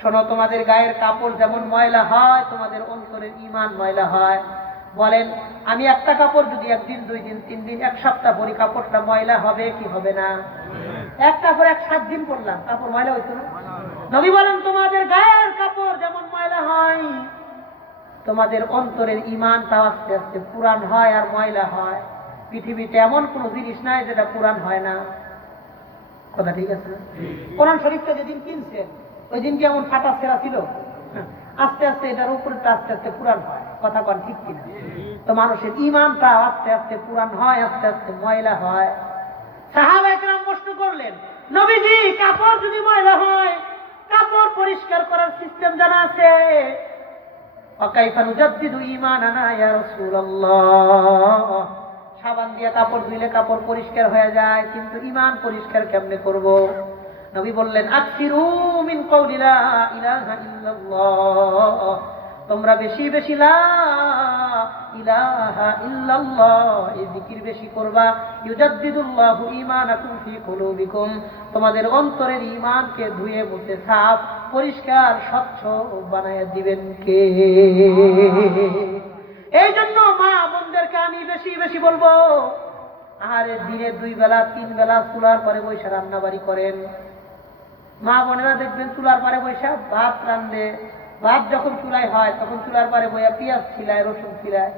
শোনো তোমাদের গায়ের কাপড় যেমন ময়লা হয়, তোমাদের অন্তরের ঈমান ময়লা হয়। বলেন আমি একটা কাপড় যদি 1 দিন 2 দিন 3 দিন 1 সপ্তাহ পরি, কাপড়টা ময়লা হবে কি হবে না? একটা পরে 7 দিন পরলাম, কাপড় ময়লা হইতো না? নবী বলেন তোমাদের গায়ের কাপড় যেমন ময়লা হয়, তোমাদের অন্তরের ঈমানটা আস্তে আস্তে পুরান হয় আর ময়লা হয়। পৃথিবীতে এমন কোন জিনিস নাই যেটা পুরান হয় না। কথা ঠিক আছে? কোরআন শরীফটা যেদিন কিনছেন ওই দিন কি এমন ফাটা ছেঁড়া ছিল? আস্তে আস্তে এটার উপরটা আস্তে আস্তে পুরান হয়। কথা কন ঠিক কিনা? তো মানুষের ঈমানটা আস্তে আস্তে পুরান হয়, আস্তে আস্তে ময়লা হয়। সাহাবায়ে কেরাম প্রশ্ন করলেন, নবীজি কাপড় যদি ময়লা হয়, কাপড় পরিষ্কার করার সিস্টেম জানা আছে? ওয়াকাইফা নুজাদ্দিদু ঈমানানা ইয়া রাসূলুল্লাহ, সাবান দিয়ে কাপড় ধুইলে কাপড় পরিষ্কার হয়ে যায়, কিন্তু ঈমান পরিষ্কার কেমনে করব? নবী বললেন, আকসিরু মিন কওলি লা ইলাহা ইল্লাল্লাহ, তোমরা বেশি বেশি লা ইলাহা ইল্লাল্লাহ, এই জিকির বেশি করবা। ইউজাদ্দিদুল্লাহু ঈমানাকুম ফি কুলুবিকুম, তোমাদের অন্তরের ঈমানকে ধুয়ে মুছে সাফ পরিষ্কার স্বচ্ছ বানায়া দিবেন কে? এই জন্য মা বোনদেরকে আমি বেশি বেশি বলবো, আরে দিনে 2 বেলা 3 বেলা চুলার পরে বৈশা রান্না বাড়ি করেন। মা বোনেরা দেখবেন চুলার পরে বৈশা ভাত রান্ধে, ভাত যখন চুলায় হয় তখন চুলার পরে বইয়া পেঁয়াজ ছিলায়, রসুন ছিলায়,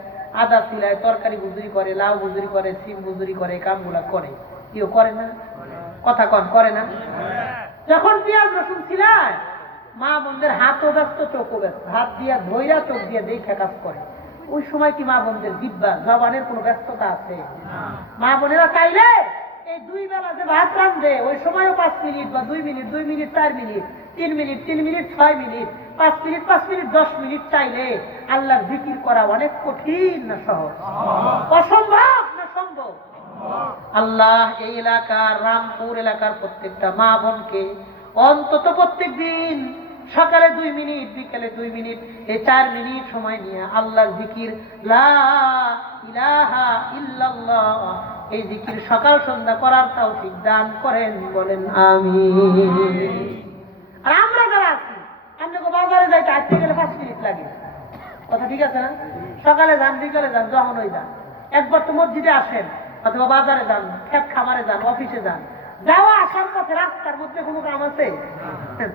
আদা ছিলায়, তরকারি বুজুরি করে, লাউ বুজুরি করে, সিম বুজুরি করে, কামগুলা করে। কেউ করে না? কথা কন করে না? যখন পেঁয়াজ রসুন ছিলায় মা বোনদের হাতও ব্যস্ত, চোখও ব্যস্ত, হাত দিয়া ধৈরা চোখ দিয়ে দেখে কাজ করে। ওই সময় কি মা বোনদের জিব্বা জবানের কোনো ব্যস্ততা আছে? মা বোনেরা চাইলে এই 2 বেলা যে ভাত রান্ধে ওই সময়ও 5 মিনিট বা 2 minute, 2 minute 4 minute, 3 minute 3 minute, 6 minute, 5 minute 5 minute, 10 minute চাইলে আল্লাহর জিকির করা অনেক কঠিন না সহজ? অসম্ভব না সম্ভব? আল্লাহ এই এলাকার রামপুর এলাকার প্রত্যেকটা মা বোনকে অন্তত প্রত্যেক দিন সকালে 2 মিনিট, বিকেলে 2 মিনিট, এই 4 মিনিট সময় নিয়ে আল্লাহর জিকির লা ইলাহা ইল্লাল্লাহ, এই জিকির সকাল সন্ধ্যা করার তৌফিক দান করেন, বলেন আমিন। আর আমরা যারা আছি, আপনাকে বাজারে যাইতে আসতে গেলে 5 মিনিট লাগে, কথা ঠিক আছে না? সকালে যান, বিকেলে যান, যখন ওই যান, একবার তো মসজিদে আসেন অথবা বাজারে যান, খেত খামারে যান, অফিসে যান, যাওয়া আসার পথে রাস্তার মধ্যে কোনো কাম আছে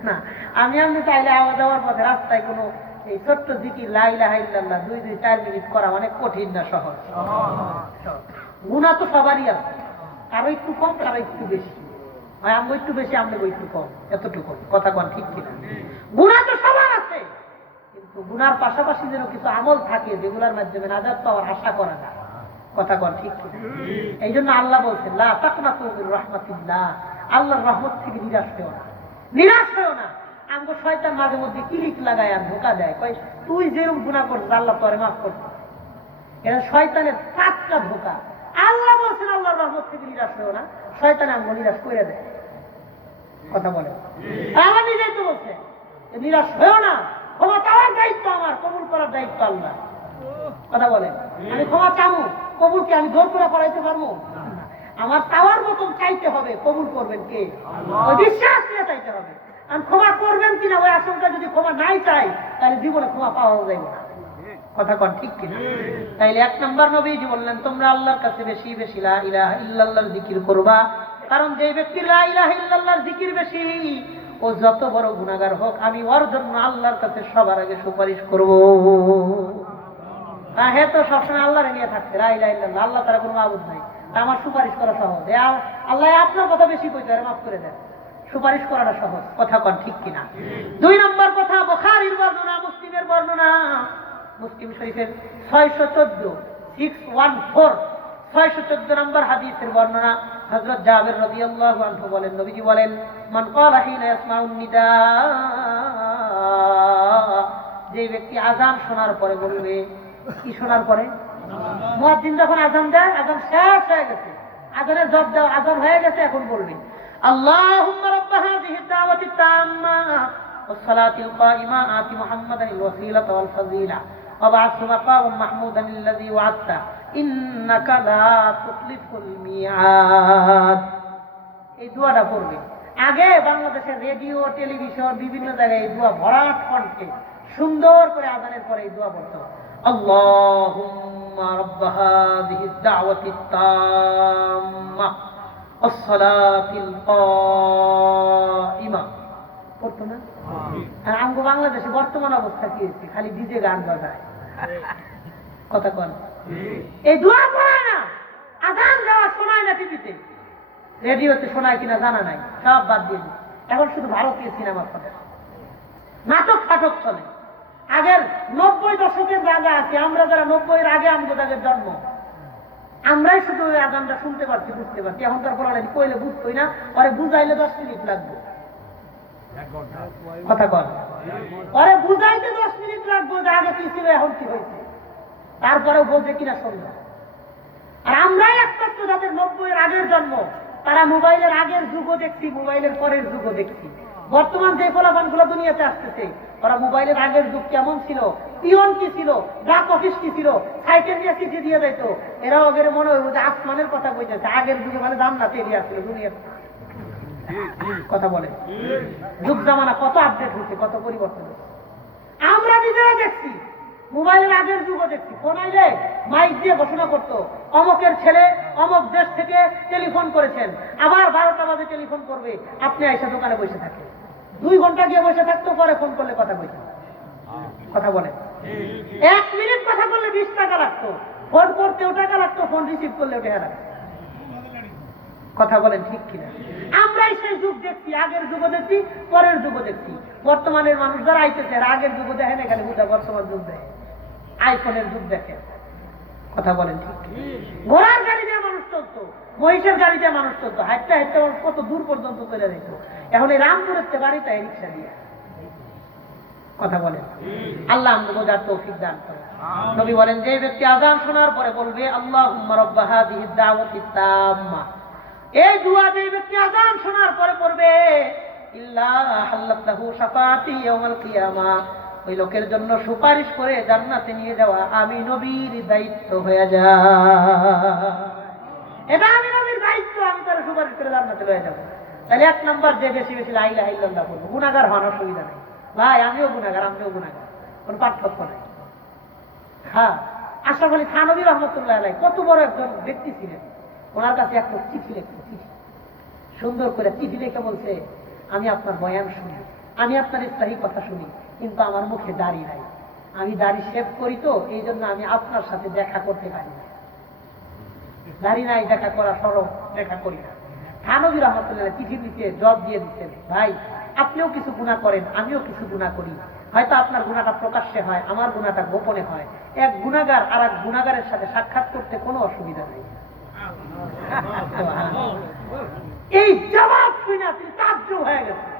না? আমি চাইলে আওয়া যাওয়ার পথে রাস্তায় কোনো এই ছোট্ট জিকির লা ইলাহা ইল্লাল্লাহ 2-4 মিনিট করা অনেক কঠিন না সহজ? গুনাহ তো সবারই আছে, কারো একটু কম, কারো একটু বেশি, হয় আমি একটু বেশি, আমি একটু কম, এতটুকু কথা কন ঠিক কিনা? গুনাহ তো সবার আছে, কিন্তু গুনার পাশাপাশি যেন কিছু আমল থাকে যেগুলোর মাধ্যমে নাজাত পাওয়ার আশা করা যায়, কথা কন ঠিক কিনা? এই জন্য আল্লাহ বলছেন লা তাকনাতু মির রাহমাতিল্লাহ, আল্লাহর রহমত থেকে নিরাশ হও না, নিরাশ হও না। আমগো শয়তান মাঝে মধ্যে কিলিক লাগায় আর ধোঁকা দেয়, কই তুই যেরকম গুনাহ করছিস আল্লাহ তোরে মাফ করবে। এটা শয়তানের পাক্কা ধোঁকা। আল্লাহ বলছেন আল্লাহর রহমত থেকে নিরাশ হও না, শয়তান আমগো নিরাশ করে দেয়, কথা বলে। আল্লাহ নিজেই তো বলছে নিরাশ হও না, ক্ষমা চাওয়ার দায়িত্ব আমার, কবুল করার দায়িত্ব আল্লাহ, কথা বলেন। আমি ক্ষমা চাবো, কবুল কি আমি জোর করে করাইতে পারবো? আমার চাওয়ার মতন চাইতে হবে, কবুল করবেন কে? ওই বিশ্বাস নিয়ে চাইতে হবে। আমি ক্ষমা করবেন কিনা ওই আশঙ্কা যদি ক্ষমা নাই চাই তাহলে জীবনে ক্ষমা পাওয়া যাবে না, কথা কন ঠিক কিনা? তাইলে 1 নম্বর নবীজি বললেন তোমরা আল্লাহর কাছে বেশি বেশি লা ইলাহা ইল্লাল্লাহর জিকির করবা, কারণ যে ব্যক্তির লা ইলাহা ইল্লাল্লাহর জিকির বেশি ও যত বড় গুনাহগার হোক আমি ওর জন্য আল্লাহর কাছে সবার আগে সুপারিশ করব। হ্যাঁ তো সবসময় আল্লাহরে নিয়ে থাকছে, লা ইলাহা ইল্লাল্লাহ, আল্লাহ তারা কোনো মাবুদ নাই, আমার সুপারিশ করা সহজ। আল্লাহ আপনার কথা বেশি কইতে পারে, মাফ করে দেন, সুপারিশ করাটা সহজ, কথা কন ঠিক কিনা? 2 নম্বর কথা বুখারীর বর্ণনা, মুসলিমের বর্ণনা, মুসলিম শরীফের 614 নম্বর হাদিসের বর্ণনা। হযরত জাবের রাদিয়াল্লাহু আনহু বলেন, নবীজি বলেন মান ক্বালা হিনা ইয়াসমাউন নিদা, যে ব্যক্তি আযান শোনার পরে বলবে, কি শোনার পরে? মুয়াজ্জিন যখন আযান দেয়, আযান শেষ হয়ে গেছে, আযানের জব দাও, আযান হয়ে গেছে, এখন বলবেন আল্লাহুম্মা রাব্বা হাযিহি দাওয়াতি তাম্মা ওয়াস সালাতিল কাইমা আতি মুহাম্মাদানিল ওয়াসিলাতা ওয়াল ফাযিলা ওয়া বা'আথহু মাকামান মাহমুদানিল্লাযী ওয়া'আদতা ইন্নাকা লা তুখলিফুল মিআদ। এই দোয়াটা পড়বে। আগে বাংলাদেশের রেডিও, টেলিভিশন, বিভিন্ন জায়গায় এই দোয়া ভরাট কণ্ঠে সুন্দর করে আযানের পরে এই দোয়া পড়তো, আল্লাহুম্মা রাব্বা হাযিহি দাওয়াতি তাম্মা ওয়াস সালাতিল কাইমা, পড়তো না? আর আমগো বাংলাদেশে বর্তমান অবস্থা কি হয়েছে? খালি ডিজে গান বাজায়, কথা কন। এই দোয়া পড়ায় না, আযান দেওয়া শোনায় না, টিভিতে রেডিওতে শোনায় কিনা জানা নাই, সব বাদ দিয়ে দিই। এখন শুধু ভারতীয় সিনেমা চলে, নাটক ফাটক চলে। আগের 90 দশকের জায়গা আছে, আমরা যারা 90-এর আগে আমাদের জন্ম, আমরাই শুধু ওই আযানটা শুনতে পারছি, বুঝতে পারছি। এখনকার পড়ালে কইলে বুঝতোই না, পরে বুঝাইলে 10 মিনিট লাগবে, কথা কন। পরে বুঝাইতে 10 মিনিট লাগবে যে আগে কি ছিল এখন কি হয়েছে, তারপরেও বোঝে কিনা শুনবে। আর আমরাই একমাত্র যাদের 90-এর আগের জন্ম, তারা মোবাইলের আগের যুগও দেখছি, মোবাইলের পরের যুগও দেখছি। বর্তমান যে ফলাফলগুলো দুনিয়াতে আসতেছে, ওরা মোবাইলের আগের যুগ কেমন ছিল পিয়ন কি ছিল, ডাক অফিস কি ছিল, সাইকেল নিয়ে চিঠি দিয়ে দিত। এরা ওদের মনে হয় যে আসমানের কথা বলতেছে। আগের যুগে মানে জান্নাতে এরিয়া ছিল দুনিয়ার কথা বলে। যুগ জামানা কত আপডেট হচ্ছে, কত পরিবর্তন হচ্ছে, আমরা নিজেরা দেখছি। মোবাইলের আগের যুগও দেখছি। ফোন আইলে মাইক দিয়ে ঘোষণা করতো অমকের ছেলে অমক দেশ থেকে টেলিফোন করেছেন, আবার 12টা বাজে টেলিফোন করবে, আপনি এসে দোকানে বসে থাকেন। 2 ঘন্টা গিয়ে বসে থাকতো, পরে ফোন করলে কথা বলতে কথা বলেন। 1 মিনিট কথা বললে 20 টাকা লাগতো, ফোন করতেও টাকা লাগতো, ফোন রিসিভ করলেও টাকা লাগতো। কথা বলেন ঠিক কিনা? আমরাই সেই যুগ দেখছি, আগের যুগও দেখছি, পরের যুগও দেখছি। বর্তমানের মানুষ যারা আইতেছে আগের যুগও দেখেন, এখানে বুঝা বর্তমান যুগ দেখে, আইফোনের যুগ দেখে। কথা বলেন ঠিক? ঘোড়ার গাড়ি দিয়ে মানুষ চলতো, মহিষের গাড়ি দিয়ে মানুষ চলতো, হাঁটতে হাঁটতে কত দূর পর্যন্ত চলে যেত। এখন এই রামপুরের বাড়িতে রিক্সা দিয়ে। কথা বলেন। আল্লাহ আমাদের বোঝার তৌফিক দান করে। নবী বলেন যে ব্যক্তি আযান শোনার পরে বলবে আল্লাহুম্মা রাব্বা হাযিহিদ দাওয়াতিত তাম্মা, এই দোয়া যে ব্যক্তি আযান শোনার পরে পড়বে, ইল্লা হাল্লাত লাহু শাফাআতি ইয়াউমাল কিয়ামা, ওই লোকের জন্য সুপারিশ করে জান্নাতে নিয়ে যাওয়া আমি নবীর দায়িত্ব হয়ে যায়। এটা আমি নবীর দায়িত্ব, আমি তার সুপারিশ করে জান্নাতে লয়ে যাব। তাহলে 1 নাম্বার যে বেশি বেশি লা ইলাহা ইল্লাল্লাহ বলবো। গুনাহগার হওয়ার অসুবিধা নেই ভাই, আমিও গুনাহগার, আপনিও গুনাহগার, কোন পার্থক্য নাই। হ্যাঁ, আশরাফ আলী থানভী রহমতুল্লাহ আলাইহি কত বড় একজন ব্যক্তি ছিলেন। ওনার কাছে একটা চিঠি লিখছে, চিঠি সুন্দর করে চিঠি লিখে বলছে, আমি আপনার বয়ান শুনি, আমি আপনার ইসলাহী কথা শুনি, কিন্তু আমার মুখে দাড়ি নাই, আমি দাড়ি শেভ করি, তো এই জন্য আমি আপনার সাথে দেখা করতে পারি না। দাড়ি নাই, দেখা করা সরব, দেখা করি না। থানভী রহমতুল্লাহ চিঠি দিতে জবাব দিয়ে দিচ্ছেন, ভাই আপনিও কিছু গুনাহ করেন, আমিও কিছু গুনাহ করি, হয়তো আপনার গুনাহটা প্রকাশ্যে হয়, আমার গুনাহটা গোপনে হয়। এক গুনাহগার আর এক গুনাহগারের সাথে সাক্ষাৎ করতে কোনো অসুবিধা নেই। এই জবাব শুনে তিনি তাজ্জব হয়ে গেছে।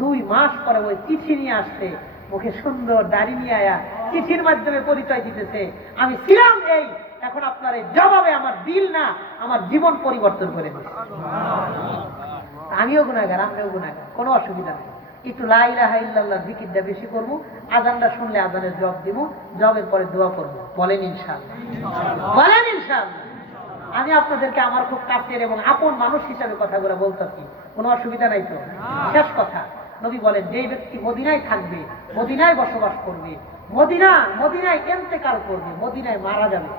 2 মাস পরে ওই চিঠি নিয়ে আসছে, মুখে সুন্দর দাড়ি নিয়ে আয়া চিঠির মাধ্যমে পরিচয় দিতেছে, আমি ছিলাম এই, এখন আপনার এই জবাবে আমার দিল না, আমার জীবন পরিবর্তন করে দিয়েছে। আমিও গুনাহগার, আপনিও গুনাহগার, কোনো অসুবিধা নেই। একটু লা ইলাহা ইল্লাল্লাহ জিকিরটা বেশি করবো, আযানটা শুনলে আযানের জবাব দিব, জবাবের পরে দোয়া করবো। বলেন ইনশাআল্লাহ, বলেন ইনশাআল্লাহ। আমি আপনাদেরকে আমার খুব কাছের এবং আপন মানুষ হিসাবে কথাগুলো বলতেছি, কোনো অসুবিধা নাই তো? শেষ কথা, নবী বলেন যে ব্যক্তি মদিনায় থাকবে, মদিনায় বসবাস করবে, মদিনায় ইন্তেকাল করবে, মদিনায় মারা যাবে,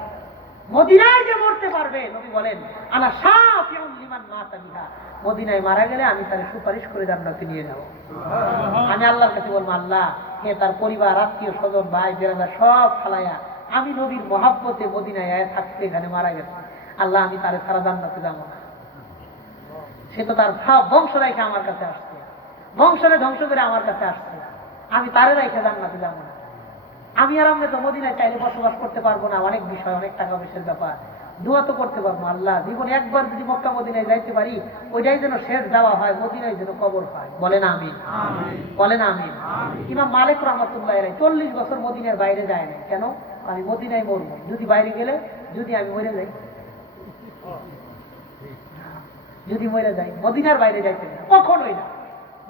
মদিনায় যে মরতে পারবে, নবী বলেন আনা শাফিউন লিমান মাতা বিহা, মদিনায় মারা গেলে আমি তার সুপারিশ করে জান্নাতে নিয়ে যাব। আমি আল্লাহর কাছে বলবো, আল্লাহ হে তার পরিবার, আত্মীয় স্বজন, ভাই বেরাদার সব ফালাইয়া আমি নবীর মহাব্বতে মদিনায় থাকতে এখানে মারা গেছে, আল্লাহ আমি তারে সারা জান্নাতে যাব না। সে তো তার বংশ রেখে আমার কাছে আসছে, বংশরে ধ্বংস করে আমার কাছে আসছে, আমি তারে রেখে জান্নাতে যাব না। আমি আর আমি তো মদিনায় চাইলে বসবাস করতে পারবো না, অনেক বিষয়, অনেক টাকা পয়সার ব্যাপার, দোয়া তো করতে পারবো, আল্লাহ জীবনে একবার যদি মক্কা মদিনায় যাইতে পারি, ওইটাই যেন শেষ যাওয়া হয়, মদিনায় যেন কবর হয়। বলেন আমিন, বলেন আমিন। ইমাম মালিক রাহমাতুল্লাহ আলাইহি 40 বছর মদিনার বাইরে যায় না, কেন? আমি মদিনায় মরবো, যদি বাইরে গেলে যদি আমি মরে যাই, যদি মরে যাই, মদিনার বাইরে যাইতে না, কখনোই না।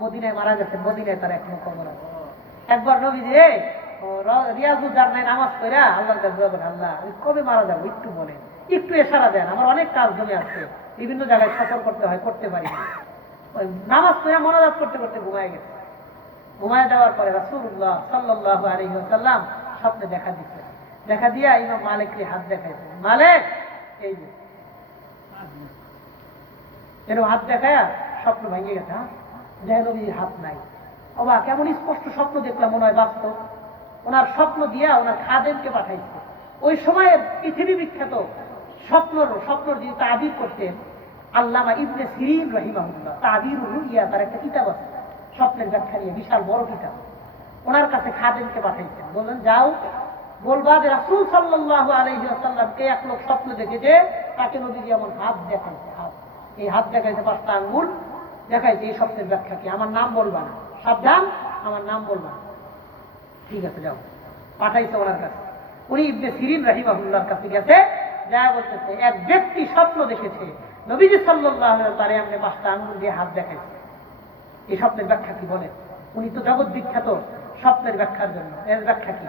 মদিনায় মারা গেছেন, মদিনায় তার এখনো কবর আছে। একবার নবীজি রিয়াজুল জান্নায় নামাজ পড়া আল্লাহর কাছে দোয়া করেন, আল্লাহ আমি কবে মারা যাবো একটু বলেন, একটু ইশারা দেন, আমার অনেক কাজ জমে আছে, বিভিন্ন জায়গায় সফর করতে হয়, করতে পারি না। ওই নামাজ পড়া মোনাজাত করতে করতে ঘুমায় গেছে। ঘুমায় যাওয়ার পরে রাসূলুল্লাহ সাল্লাল্লাহু আলাইহি ওয়াসাল্লাম স্বপ্নে দেখা দিচ্ছে, দেখা দিয়া ইমাম মালিককে হাত দেখাইছে, মালিক এই যে এরকম হাত দেখায় স্বপ্ন ভেঙে গেছে। হ্যাঁ, দেখেন নবীর হাত নাই। অবাক, কেমন স্পষ্ট স্বপ্ন দেখলাম, মনে হয় বাস্তব। ওনার স্বপ্ন দিয়া ওনার খাদেমকে পাঠাইছে। ওই সময়ের পৃথিবী বিখ্যাত স্বপ্নর যিনি তাবির করতেন আল্লামা ইবনে সিরিন রাহিমাহুল্লাহ, তাবিরুর রুইয়া, তার একটা কিতাব আছে স্বপ্নের ব্যাখ্যা নিয়ে, বিশাল বড় কিতাব। ওনার কাছে খাদেমকে পাঠাইছেন, বললেন যাও বলবা যে রাসূল সাল্লাল্লাহু আলাইহি ওয়াসাল্লামকে এক লোক স্বপ্ন দেখেছে, তাকে নবীজি এমন হাত দেখাইছে, হাত, এই হাত দেখাইছে 5টা আঙ্গুল দেখাইছে, এই স্বপ্নের ব্যাখ্যা কি, আমার নাম বলবা না, সাবধান আমার নাম বলবা না। ঠিক আছে যাও, পাঠাইছে ওনার কাছে। উনি ইবনে সিরিন রাহিমাহুল্লাহর কাছে গেছে, যা বলতেছে এক ব্যক্তি স্বপ্ন দেখেছে নবীজি সাল্লাল্লাহু আলাইহি ওয়াসাল্লাম তারে এমনি 5টা আঙ্গুল দিয়ে হাত দেখাইছে, এই স্বপ্নের ব্যাখ্যা কি বলেন? উনি তো জগৎ বিখ্যাত স্বপ্নের ব্যাখ্যার জন্য। এর ব্যাখ্যা কি?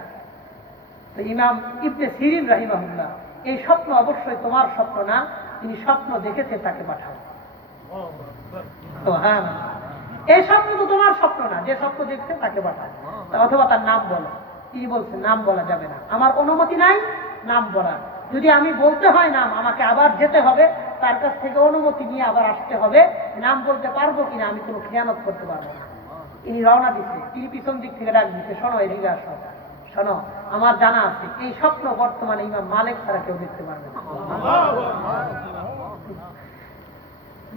তো ইমাম ইবনে সিরিন রাহিমাহুল্লাহ, এই স্বপ্ন অবশ্যই তোমার স্বপ্ন না, তিনি স্বপ্ন দেখেছে তাকে পাঠাও। তো হ্যাঁ, এই স্বপ্ন তো তোমার স্বপ্ন না, যে স্বপ্ন দেখছে তাকে পাঠাও, অথবা তার নাম বলো। তিনি বলছে নাম বলা যাবে না, আমার অনুমতি নাই নাম বলার। যদি আমি বলতে হয় নাম, আমাকে আবার যেতে হবে, তার কাছ থেকে অনুমতি নিয়ে আবার আসতে হবে। নাম বলতে পারবো কিনা, আমি কোনো খেয়ানত করতে পারবো না। তিনি রওনা দিচ্ছে, তিনি পিছন দিক থেকে ডাক দিচ্ছে, শোনো এদিকে আসো, শোনো আমার জানা আছে এই স্বপ্ন বর্তমানে ইমাম মালিক ছাড়া কেউ দেখতে পারবে না।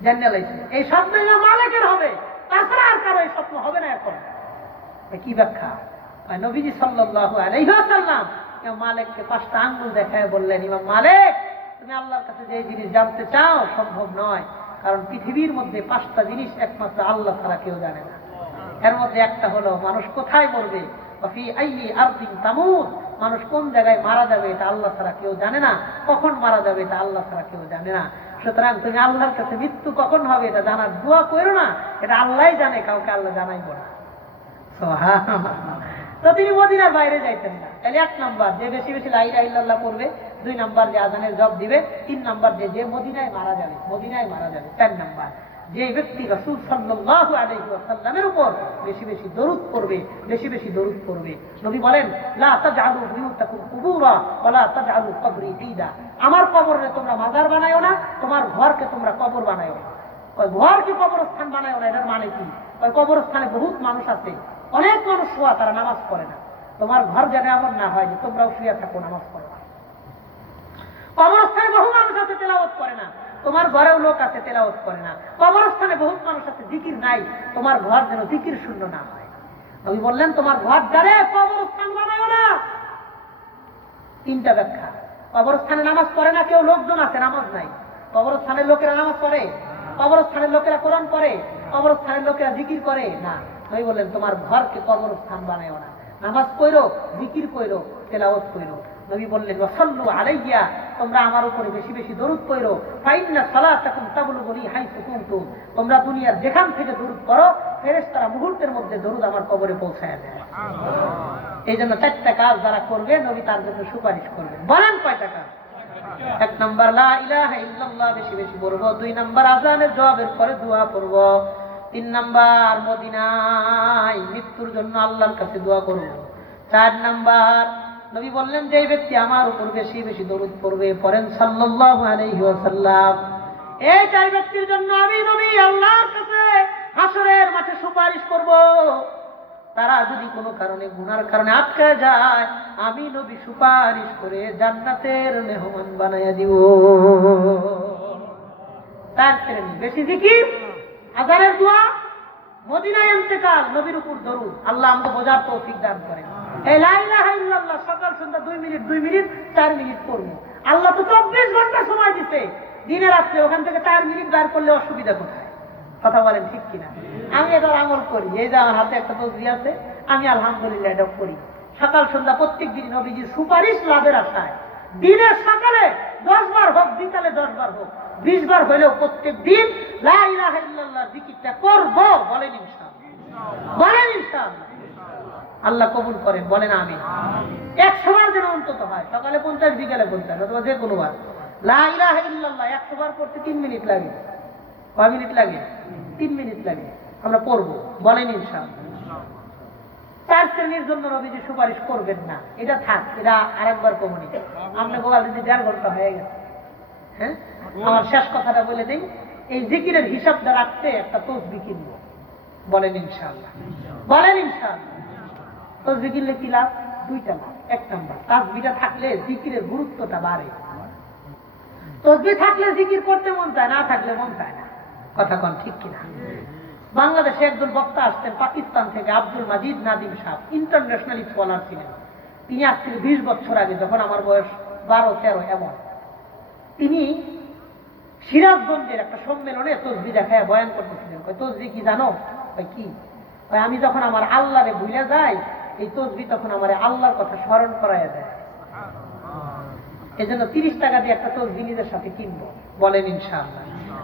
জেনারেলাইজেশন, এই স্বপ্ন ইমাম মালিকের হবে, তাছাড়া আর কারো এই স্বপ্ন হবে না। এখন কি ব্যাখ্যা? নবীজি সাল্লাল্লাহু আলাইহি ওয়াসাল্লাম ইমাম মালিককে 5টা আঙ্গুল দেখায় বললেন, ইমাম মালিক তুমি আল্লাহর কাছে যে জিনিস জানতে চাও সম্ভব নয়, কারণ পৃথিবীর মধ্যে 5টা জিনিস একমাত্র আল্লাহ ছাড়া কেউ জানে না। এর মধ্যে একটা হলো মানুষ কোথায় মরবে, ফি আইয়ি আরদিন তামুত, মানুষ কোন জায়গায় মারা যাবে এটা আল্লাহ ছাড়া কেউ জানে না, কখন মারা যাবে এটা আল্লাহ ছাড়া কেউ জানে না। সুতরাং তুমি আল্লাহর কাছে মৃত্যু কখন হবে এটা জানার দোয়া করো না, এটা আল্লাহই জানে, কাউকে আল্লাহ জানাইবো না। তো তিনি মদিনার বাইরে যাইতেন না। তাহলে 1 নাম্বার যে বেশি বেশি লা ইলাহা ইল্লাল্লাহ পড়বে, 2 নাম্বার যে আযানের জবাব দিবে, 3 নাম্বার যে মদিনায় মারা যাবে, মদিনায় মারা যাবে, 4 নাম্বার যে ব্যক্তি রাসূল সাল্লাল্লাহু আলাইহি ওয়াসাল্লামের উপর বেশি বেশি দরুদ পড়বে, বেশি বেশি দরুদ পড়বে। নবী বলেন লা তাজআলু বুয়ুতাকুম কুবুরা ওয়া লা তাজআলু কবরি ঈদা, আমার কবরকে তোমরা মাজার বানায়ো না, তোমার ঘরকে তোমরা কবর বানায়ো না। ওই ঘরকে কবরস্থান বানায়ো না, এটার মানে কি? ওই কবরস্থানে বহুত মানুষ আছে, অনেক মানুষ শোয়া, তারা নামাজ পড়ে না। তোমার ঘর যেন এমন না হয় যে তোমরাও শুয়ে থাকো নামাজ পড়ো না। কবরস্থানে বহু মানুষ আছে তেলাওয়াত করে না, তোমার ঘরেও লোক আছে তেলাওয়াত করে না। কবরস্থানে বহুত মানুষ আছে জিকির নাই, তোমার ঘর যেন জিকির শূন্য না হয়। নবী বললেন তোমার ঘর দ্বারে কবরস্থান বানায়ো না। 3টা ব্যাখ্যা। কবরস্থানে নামাজ পড়ে না কেউ, লোকজন আছে নামাজ নাই। কবরস্থানের লোকেরা নামাজ পড়ে, কবরস্থানের লোকেরা কোরআন পড়ে, কবরস্থানের লোকেরা জিকির করে না। নবী বললেন তোমার ঘরকে কবরস্থান বানায়ো না, নামাজ পড়ো, জিকির পড়ো, তেলাওয়াত পড়ো। নবী বললেন ওয়াসাল্লু আলাইয়া, তোমরা আমার উপরে বেশি বেশি দরুদ পড়ো, ফাইন্না সালাতাকুম তাবলুগুনি হাইসু কুনতুম, তোমরা দুনিয়ার যেখান থেকে দরুদ পড়ো ফেরেশতারা মুহূর্তের মধ্যে দরুদ আমার কবরে পৌঁছায় দেয়। এই জন্য 4টা কাজ যারা করবে নবী তার জন্য সুপারিশ করবেন। বলেন কয়টা কাজ? 1 নাম্বার লা ইলাহা ইল্লাল্লাহ বেশি বেশি পড়বো, 2 নাম্বার আযানের জবাবের পরে দোয়া পড়বো, 3 নাম্বার মদিনায় মৃত্যুর জন্য আল্লাহর কাছে দোয়া করব, 4 নাম্বার নবী বললেন যে ব্যক্তি আমার উপর বেশি বেশি দরুদ পড়বে, পড়েন সাল্লাল্লাহু আলাইহি ওয়াসাল্লাম, এই 4 ব্যক্তির জন্য আমি নবী আল্লাহর কাছে হাসরের মাঠে সুপারিশ করব। তারা যদি কোনো কারণে গুনার কারণে আটকে যায়, আমি নবী সুপারিশ করে জান্নাতের মেহমান বানাইয়া দিব। তার শ্রেণী বেশি জিকির, আযানের দোয়া, মদিনায় ইন্তেকাল, নবীর উপর দরুদ। আল্লাহ আমাকে বোঝার তৌফিক দান করেন। এই লা ইলাহা ইল্লাল্লাহ সকাল সন্ধ্যা 2 মিনিট 2 মিনিট 4 মিনিট পড়বো। আল্লাহ তো 24 ঘন্টা সময় দিতে, দিনে রাত্রে, ওখান থেকে 4 মিনিট বের করলে অসুবিধা কোথায়? কথা বলেন ঠিক কিনা? আমি এটা আমল করি, এই যে আমার হাতে একটা তসবিহ আছে, আমি আলহামদুলিল্লাহ এটা করি। সকাল সন্ধ্যা প্রত্যেক দিন নবীজির সুপারিশ লাভের আশায় দিনের সকালে 10 বার হোক, বিকালে 10 বার হোক, 20 বার হইলেও প্রত্যেক দিন লা ইলাহা ইল্লাল্লাহ জিকিরটা করব। বলেন ইনশাআল্লাহ, বলেন ইনশাআল্লাহ। আল্লাহ কবুল করেন, বলেন আমিন। 100 বার যেন অন্তত হয়, সকালে 50, বিকালে 50, অথবা যে কোনো বার লা ইলাহা ইল্লাল্লাহ 100 বার করতে 3 মিনিট লাগে। কয় মিনিট লাগে? 3 মিনিট লাগে। আমরা পড়বো, বলেন ইনশাআল্লাহ। 4 শ্রেণীর জন্য নবীজি সুপারিশ করবেন না, এটা থাক, এটা আরেকবার কমনি। আমরা বলা যদি 1.5 ঘন্টা হয়ে গেছে। হ্যাঁ, আমার শেষ কথাটা বলে দিই, এই জিকিরের হিসাবটা রাখতে একটা তসবিহ কিনবো। বলেন ইনশাআল্লাহ, বলেন ইনশাআল্লাহ। তসবিহ কিনলে কি লাভ? 2টা লাভ। 1 নাম্বার, তাসবিহটা থাকলে জিকিরের গুরুত্বটা বাড়ে। তসবিহ থাকলে জিকির করতে মন চায়, না থাকলে মন চায় না। কথা কোন ঠিক কিনা? বাংলাদেশে একজন বক্তা আসতেন পাকিস্তান থেকে, আব্দুল মাজিদ নাদিম সাহেব, ইন্টারন্যাশনাল স্কলার ছিলেন। তিনি আজ থেকে 20 বছর আগে, যখন আমার বয়স 12-13 এমন, তিনি সিরাজগঞ্জের একটা সম্মেলনে তসবিহ দেখায় বয়ান করতেছিলেন। তসবিহ কি জানো? কি? আমি যখন আমার আল্লাহরে ভুলে যাই, এই তসবিহ তখন আমার আল্লাহর কথা স্মরণ করাইয়া দেয়। এই জন্য 30 টাকা দিয়ে একটা তসবিহ নিজের সাথে কিনবো। বলেন ইনশাআল্লাহ।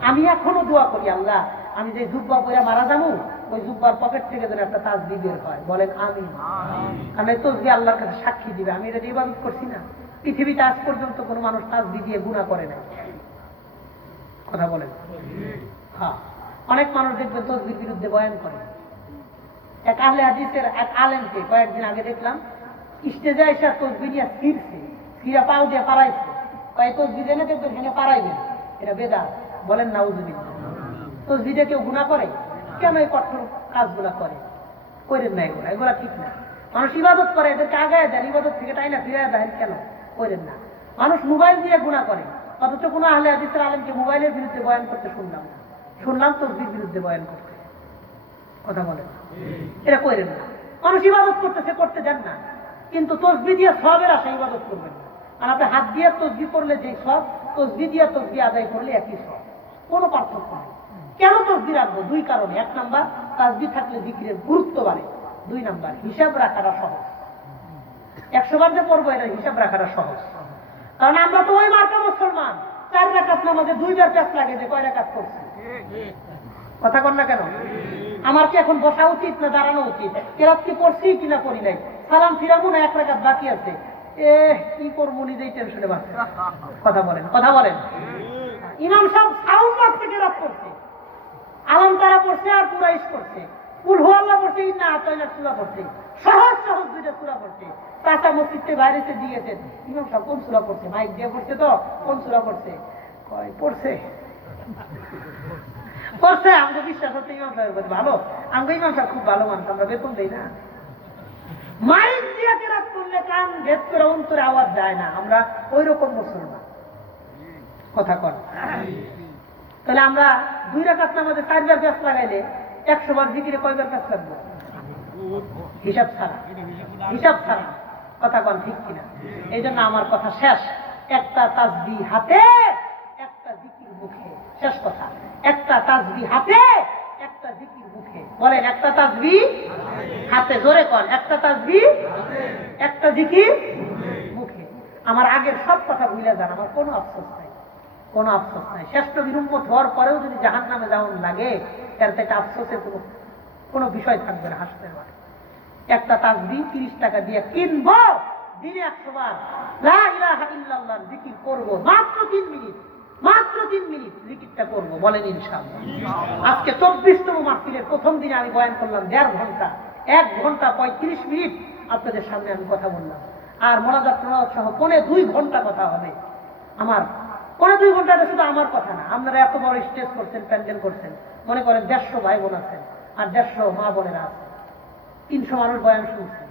আমি এখনো দোয়া করি, আল্লাহ আমি যে জুব্বা পরে মারা যাবো ওই জুব্বার পকেট থেকে যেন একটা তাসবিহ বের হয়, বলেন আমিন। কারণ এই তসবিহ আল্লাহর কাছে সাক্ষী দিবে আমি এটা ইবাদত করছি না। পৃথিবীতে আজ পর্যন্ত কোনো মানুষ তাসবিহ দিয়ে গুনাহ করে নাই, কথা বলেন। হ্যাঁ, অনেক মানুষ দেখবেন তসবিহর বিরুদ্ধে বয়ান করে। এক আহলে হাদিসের এক আলেমকে কয়েকদিন আগে দেখলাম স্টেজে এসে তসবিহ নিয়ে ফিরছে, ফিরা পাও দিয়ে পাড়াইছে, কয়েক তসবিহ এনে দেখবেন এখানে পাড়াইবেন, এটা বেদাত, বলেন নাউজুবিল্লাহ। তসবিহ দিয়ে কেউ গুনাহ করে? কেন এই কঠোর কাজগুলা করে? করেন না, এগুলা এগুলা ঠিক না। মানুষ ইবাদত করে, এদেরকে আগায় দেন, ইবাদত থেকে তাই না ফিরায় দেন, কেন করেন না? মানুষ মোবাইল দিয়ে গুনাহ করে, অথচ কোনো আহলে হাদিসের আলেমকে মোবাইলের বিরুদ্ধে বয়ান করতে শুনলাম না। শুনলাম তসবিহর বিরুদ্ধে বয়ান করতে, কথা বলেন। এটা করেন না। মানুষ ইবাদত করতেছে, করতে দেন না, কিন্তু তসবিহ দিয়ে সবের আশা ইবাদত করবেন না। আর আপনি হাত দিয়ে তসবিহ করলে যে সব, তসবিহ দিয়ে তসবিহ আদায় করলে একই সব, কোনো পার্থক্য নেই। কেন তসবিহ রাখবো? দুই কারণে। এক নাম্বার, তাসবিহ থাকলে জিকিরের গুরুত্ব বাড়ে। দুই নাম্বার, হিসাব রাখাটা সহজ। 100 বার যে পড়বো এটা হিসাব রাখাটা সহজ। কারণ আমরা তো ওই মার্কা মুসলমান, 4 রাকাত নামাজে 2 বার প্যাস লাগে যে কয় রাকাত করছি, কথা কন না কেন? আমার কি এখন বসা উচিত না দাঁড়ানো উচিত? কেরাত কি পড়ছি কিনা করি নাই, সালাম ফিরাবো না 1 রাকাত বাকি আছে, কি করবো নিজেই টেনশনে বাঁচে, কথা বলেন, কথা বলেন। ইমাম সাহেব সাউন্ড বক্সে কেরাত করছে, আলম তারা পড়ছে আর কুরাইশ করছে, কুল হু আল্লাহ পড়ছে, ইন্না আতাইনা সূরা পড়ছে, সহজ সহজ 2টা সূরা পড়ছে। চাচা মসজিদে বাইরে এসে দিয়েছেন, ইমাম সাহেব কোন সূরা পড়ছে? মাইক দিয়ে পড়ছে তো, কোন সূরা পড়ছে? কয় পড়ছে পড়ছে। আমাকে বিশ্বাস হচ্ছে ইমাম সাহেবের প্রতি ভালো, আমাকে ইমাম সাহেব খুব ভালো মানুষ, আমরা বেতন দেই না। মাইক দিয়ে কেরাত করলে কান ভেদ করে অন্তরে আওয়াজ যায় না, আমরা ওই রকম মুসলমান, কথা কন। তাহলে আমরা 2 রাকাত নামাজে 4 বার প্যাস লাগাইলে 100 বার জিকিরে কয়বার প্যাস লাগবে? হিসাব ছাড়া, হিসাব ছাড়া, কথা কন ঠিক কিনা? এই জন্য আমার কথা শেষ, একটা তাসবিহ হাতে, একটা জিকির মুখে, শেষ কথা। একটা তাসবিহ হাতে, একটা জিকির মুখে, বলেন একটা তাসবিহ হাতে, জোরে কন, একটা তাসবিহ, একটা জিকির মুখে। আমার আগের সব কথা ভুলে যান, আমার কোনো আফসোস নাই, কোনো আফসোস নাই। শ্রেষ্ঠ বিরুম্মত হওয়ার পরেও যদি জাহান্নামে যাওয়ার লাগে, এর থেকে আফসোসের কোনো বিষয় থাকবে না। হাসতে পারে একটা তাসবিহ 30 টাকা দিয়ে কিনবো, দিনে 100 বার লা ইলাহা ইল্লাল্লাহ জিকির করবো, মাত্র 3 মিনিট, মাত্র 3 মিনিট জিকিরটা করবো, বলেন ইনশাআল্লাহ। আজকে 24তম মাহফিলের প্রথম দিনে আমি বয়ান করলাম 1.5 ঘন্টা, 1 ঘন্টা 35 মিনিট আপনাদের সামনে আমি কথা বললাম। আর মোনাজাত সহ 2.25 ঘন্টা কথা হবে আমার। 2.25 ঘন্টাটা শুধু আমার কথা না, আপনারা এত বড় স্টেজ করছেন, প্যান্ডেল করছেন, মনে করেন 150 ভাই বোন আছেন আর 150 মা বোনেরা আছেন, 300 মানুষ বয়ান শুনছেন।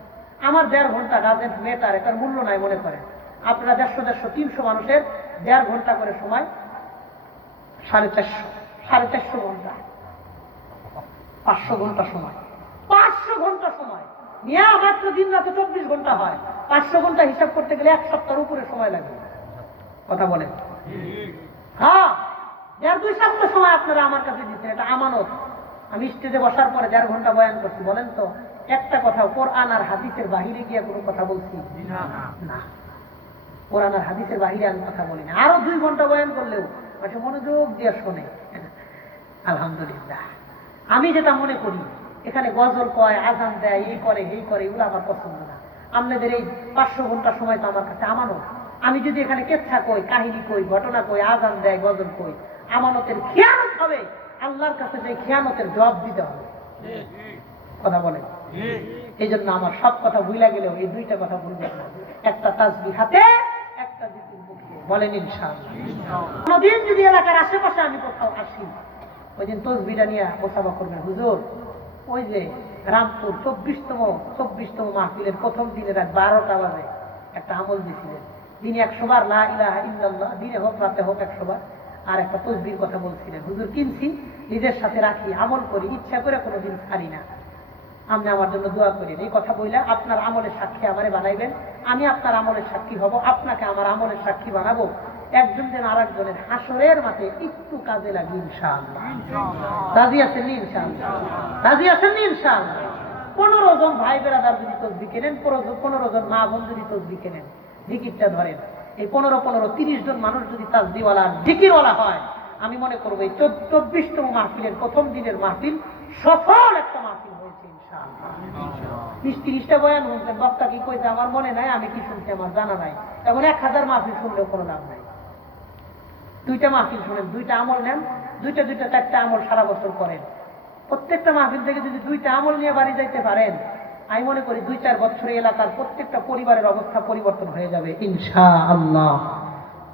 আমার 1.5 ঘন্টা ডাজেন্ট ম্যাটার, এটার মূল্য নাই মনে করেন। আপনারা 150, 300 মানুষের 1.5 ঘন্টা করে সময়, 450 ঘন্টা, 500 ঘন্টা সময়, 500 ঘন্টা সময় নিয়ে মাত্র দিন রাতে 24 ঘন্টা হয়। 500 ঘন্টা হিসাব করতে গেলে 1 সপ্তাহের উপরে সময় লাগবে, কথা বলেন। হ্যাঁ, 1.5-2 সপ্তাহ সময় আপনারা আমার কাছে দিচ্ছেন, এটা আমানত। আমি স্টেজে বসার পরে 1.5 ঘন্টা বয়ান করছি, বলেন তো একটা কথা কোরআন আর হাদিসের বাহিরে গিয়ে কোনো কথা বলছি না? কোরআন আর হাদিসের বাহিরে আমি কথা বলি না। আরো 2 ঘন্টা বয়ান করলেও মানুষ মনোযোগ দিয়ে শোনে, আলহামদুলিল্লাহ। আমি যেটা মনে করি, এখানে গজল কয়, আজান দেয়, এই করে এই করে, এগুলো আমার পছন্দ না। আপনাদের এই 500 ঘন্টা সময় তো আমার কাছে আমানত। আমি যদি এখানে কেচ্ছা কই, কাহিনী কই, ঘটনা কই, আজান দেয়, গজল কই, আমানতের খেয়ানত হবে। আল্লাহর কাছে যে খেয়ানতের জবাব দিতে হবে, কথা বলেন। এই জন্য আমার সব কথা ভুলে গেলেও এই 2টা কথা ভুলবেন না, একটা তাসবিহ হাতে, একটা জিকির মুখে, বলেন ইনশাআল্লাহ। কোনদিন যদি এলাকার আশেপাশে আমি কোথাও আসি, ওই দিন তাসবিহটা নিয়ে মোসাফা করবেন। হুজুর, ওই যে রামপুর 24তম মাহফিলের প্রথম দিনে রাত 12টা বাজে একটা আমল দিয়েছিলেন, দিনে 100 বার লা ইলাহা ইল্লাল্লাহ, দিনে হোক রাতে হোক 100 বার, আর একটা তাসবিহর কথা বলছিলেন। হুজুর, কিনছি, নিজের সাথে রাখি, আমল করি, ইচ্ছা করে কোনোদিন ছাড়ি না। আপনি আমার জন্য দোয়া করেন। এই কথা বললে আপনার আমলের সাক্ষী আমারে বানাইবেন, আমি আপনার আমলের সাক্ষী হব, আপনাকে আমার আমলের সাক্ষী বানাবো। একজন যেন আর একজনের হাসরের মাঠে একটু কাজে লাগে ইনশাআল্লাহ। রাজি আছেন ইনশাআল্লাহ? রাজি আছেন ইনশাআল্লাহ? 15 জন ভাই বেরাদার যদি তাসবিহ কেনেন, 15 জন মা বোন যদি তাসবিহ কেনেন, জিকিরটা ধরেন, এই 15 30 জন মানুষ যদি তাসবিহওয়ালা জিকিরওয়ালা হয়, আমি মনে করবো এই 24তম মাহফিলের প্রথম দিনের মাহফিল সফল একটা মাহফিল হয়েছে ইনশাআল্লাহ। 30টা বয়ান শুনছেন, বক্তা কি কইছে আমার মনে নাই, আমি কি শুনছি আমার জানা নাই। এখন 1000 মাহফিল শুনলেও কোনো লাভ নাই। 2টা মাহফিল শুনেন, 2টা আমল নেন, 2টা 4টা আমল সারা বছর করেন। প্রত্যেকটা মাহফিল থেকে যদি 2টা আমল নিয়ে বাড়ি যাইতে পারেন, আমি মনে করি 2-4 বছরে এলাকার প্রত্যেকটা পরিবারের অবস্থা পরিবর্তন হয়ে যাবে ইনশাআল্লাহ।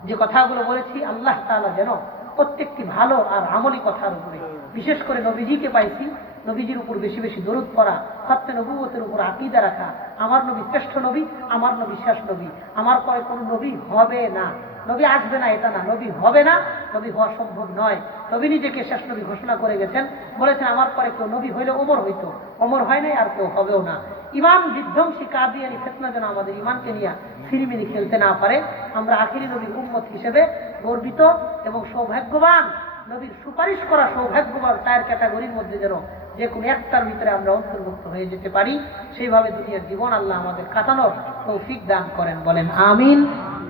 যে কথাগুলো বলেছি আল্লাহ তাআলা যেন প্রত্যেকটি ভালো আর আমলি কথার উপরে, বিশেষ করে নবীজিকে পাইছি, নবীজির উপর বেশি বেশি দরুদ পড়া, খত্মে নবুয়তের উপর আকীদা রাখা, আমার নবী শ্রেষ্ঠ নবী, আমার নবী শেষ নবী, আমার পরে কোনো নবী হবে না, নবী আসবে না এটা না, নবী হবে না, নবী হওয়া সম্ভব নয়। নবী নিজেকে শেষ নবী ঘোষণা করে গেছেন, বলেছেন আমার পরে কেউ নবী হইলে ওমর হইতো, ওমর হয় নাই আর কেউ হবেও না। ইমান বিধ্বংসী কাদিয়ানি ফিতনা যেন আমাদের ইমানকে নিয়ে সিরিমিনি খেলতে না পারে। আমরা আখিরি নবীর উম্মত হিসেবে গর্বিত এবং সৌভাগ্যবান, নবীর সুপারিশ করা সৌভাগ্যবান 4 ক্যাটাগরির মধ্যে যেন যে কোনো একটার ভিতরে আমরা অন্তর্ভুক্ত হয়ে যেতে পারি, সেইভাবে দুনিয়ার জীবন আল্লাহ আমাদের কাটানোর তৌফিক দান করেন, বলেন আমিন।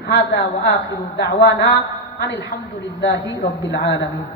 হাযা ওয়া আখিরু দাওয়ানা আনিল হামদুলিল্লাহি রাব্বিল আলামিন।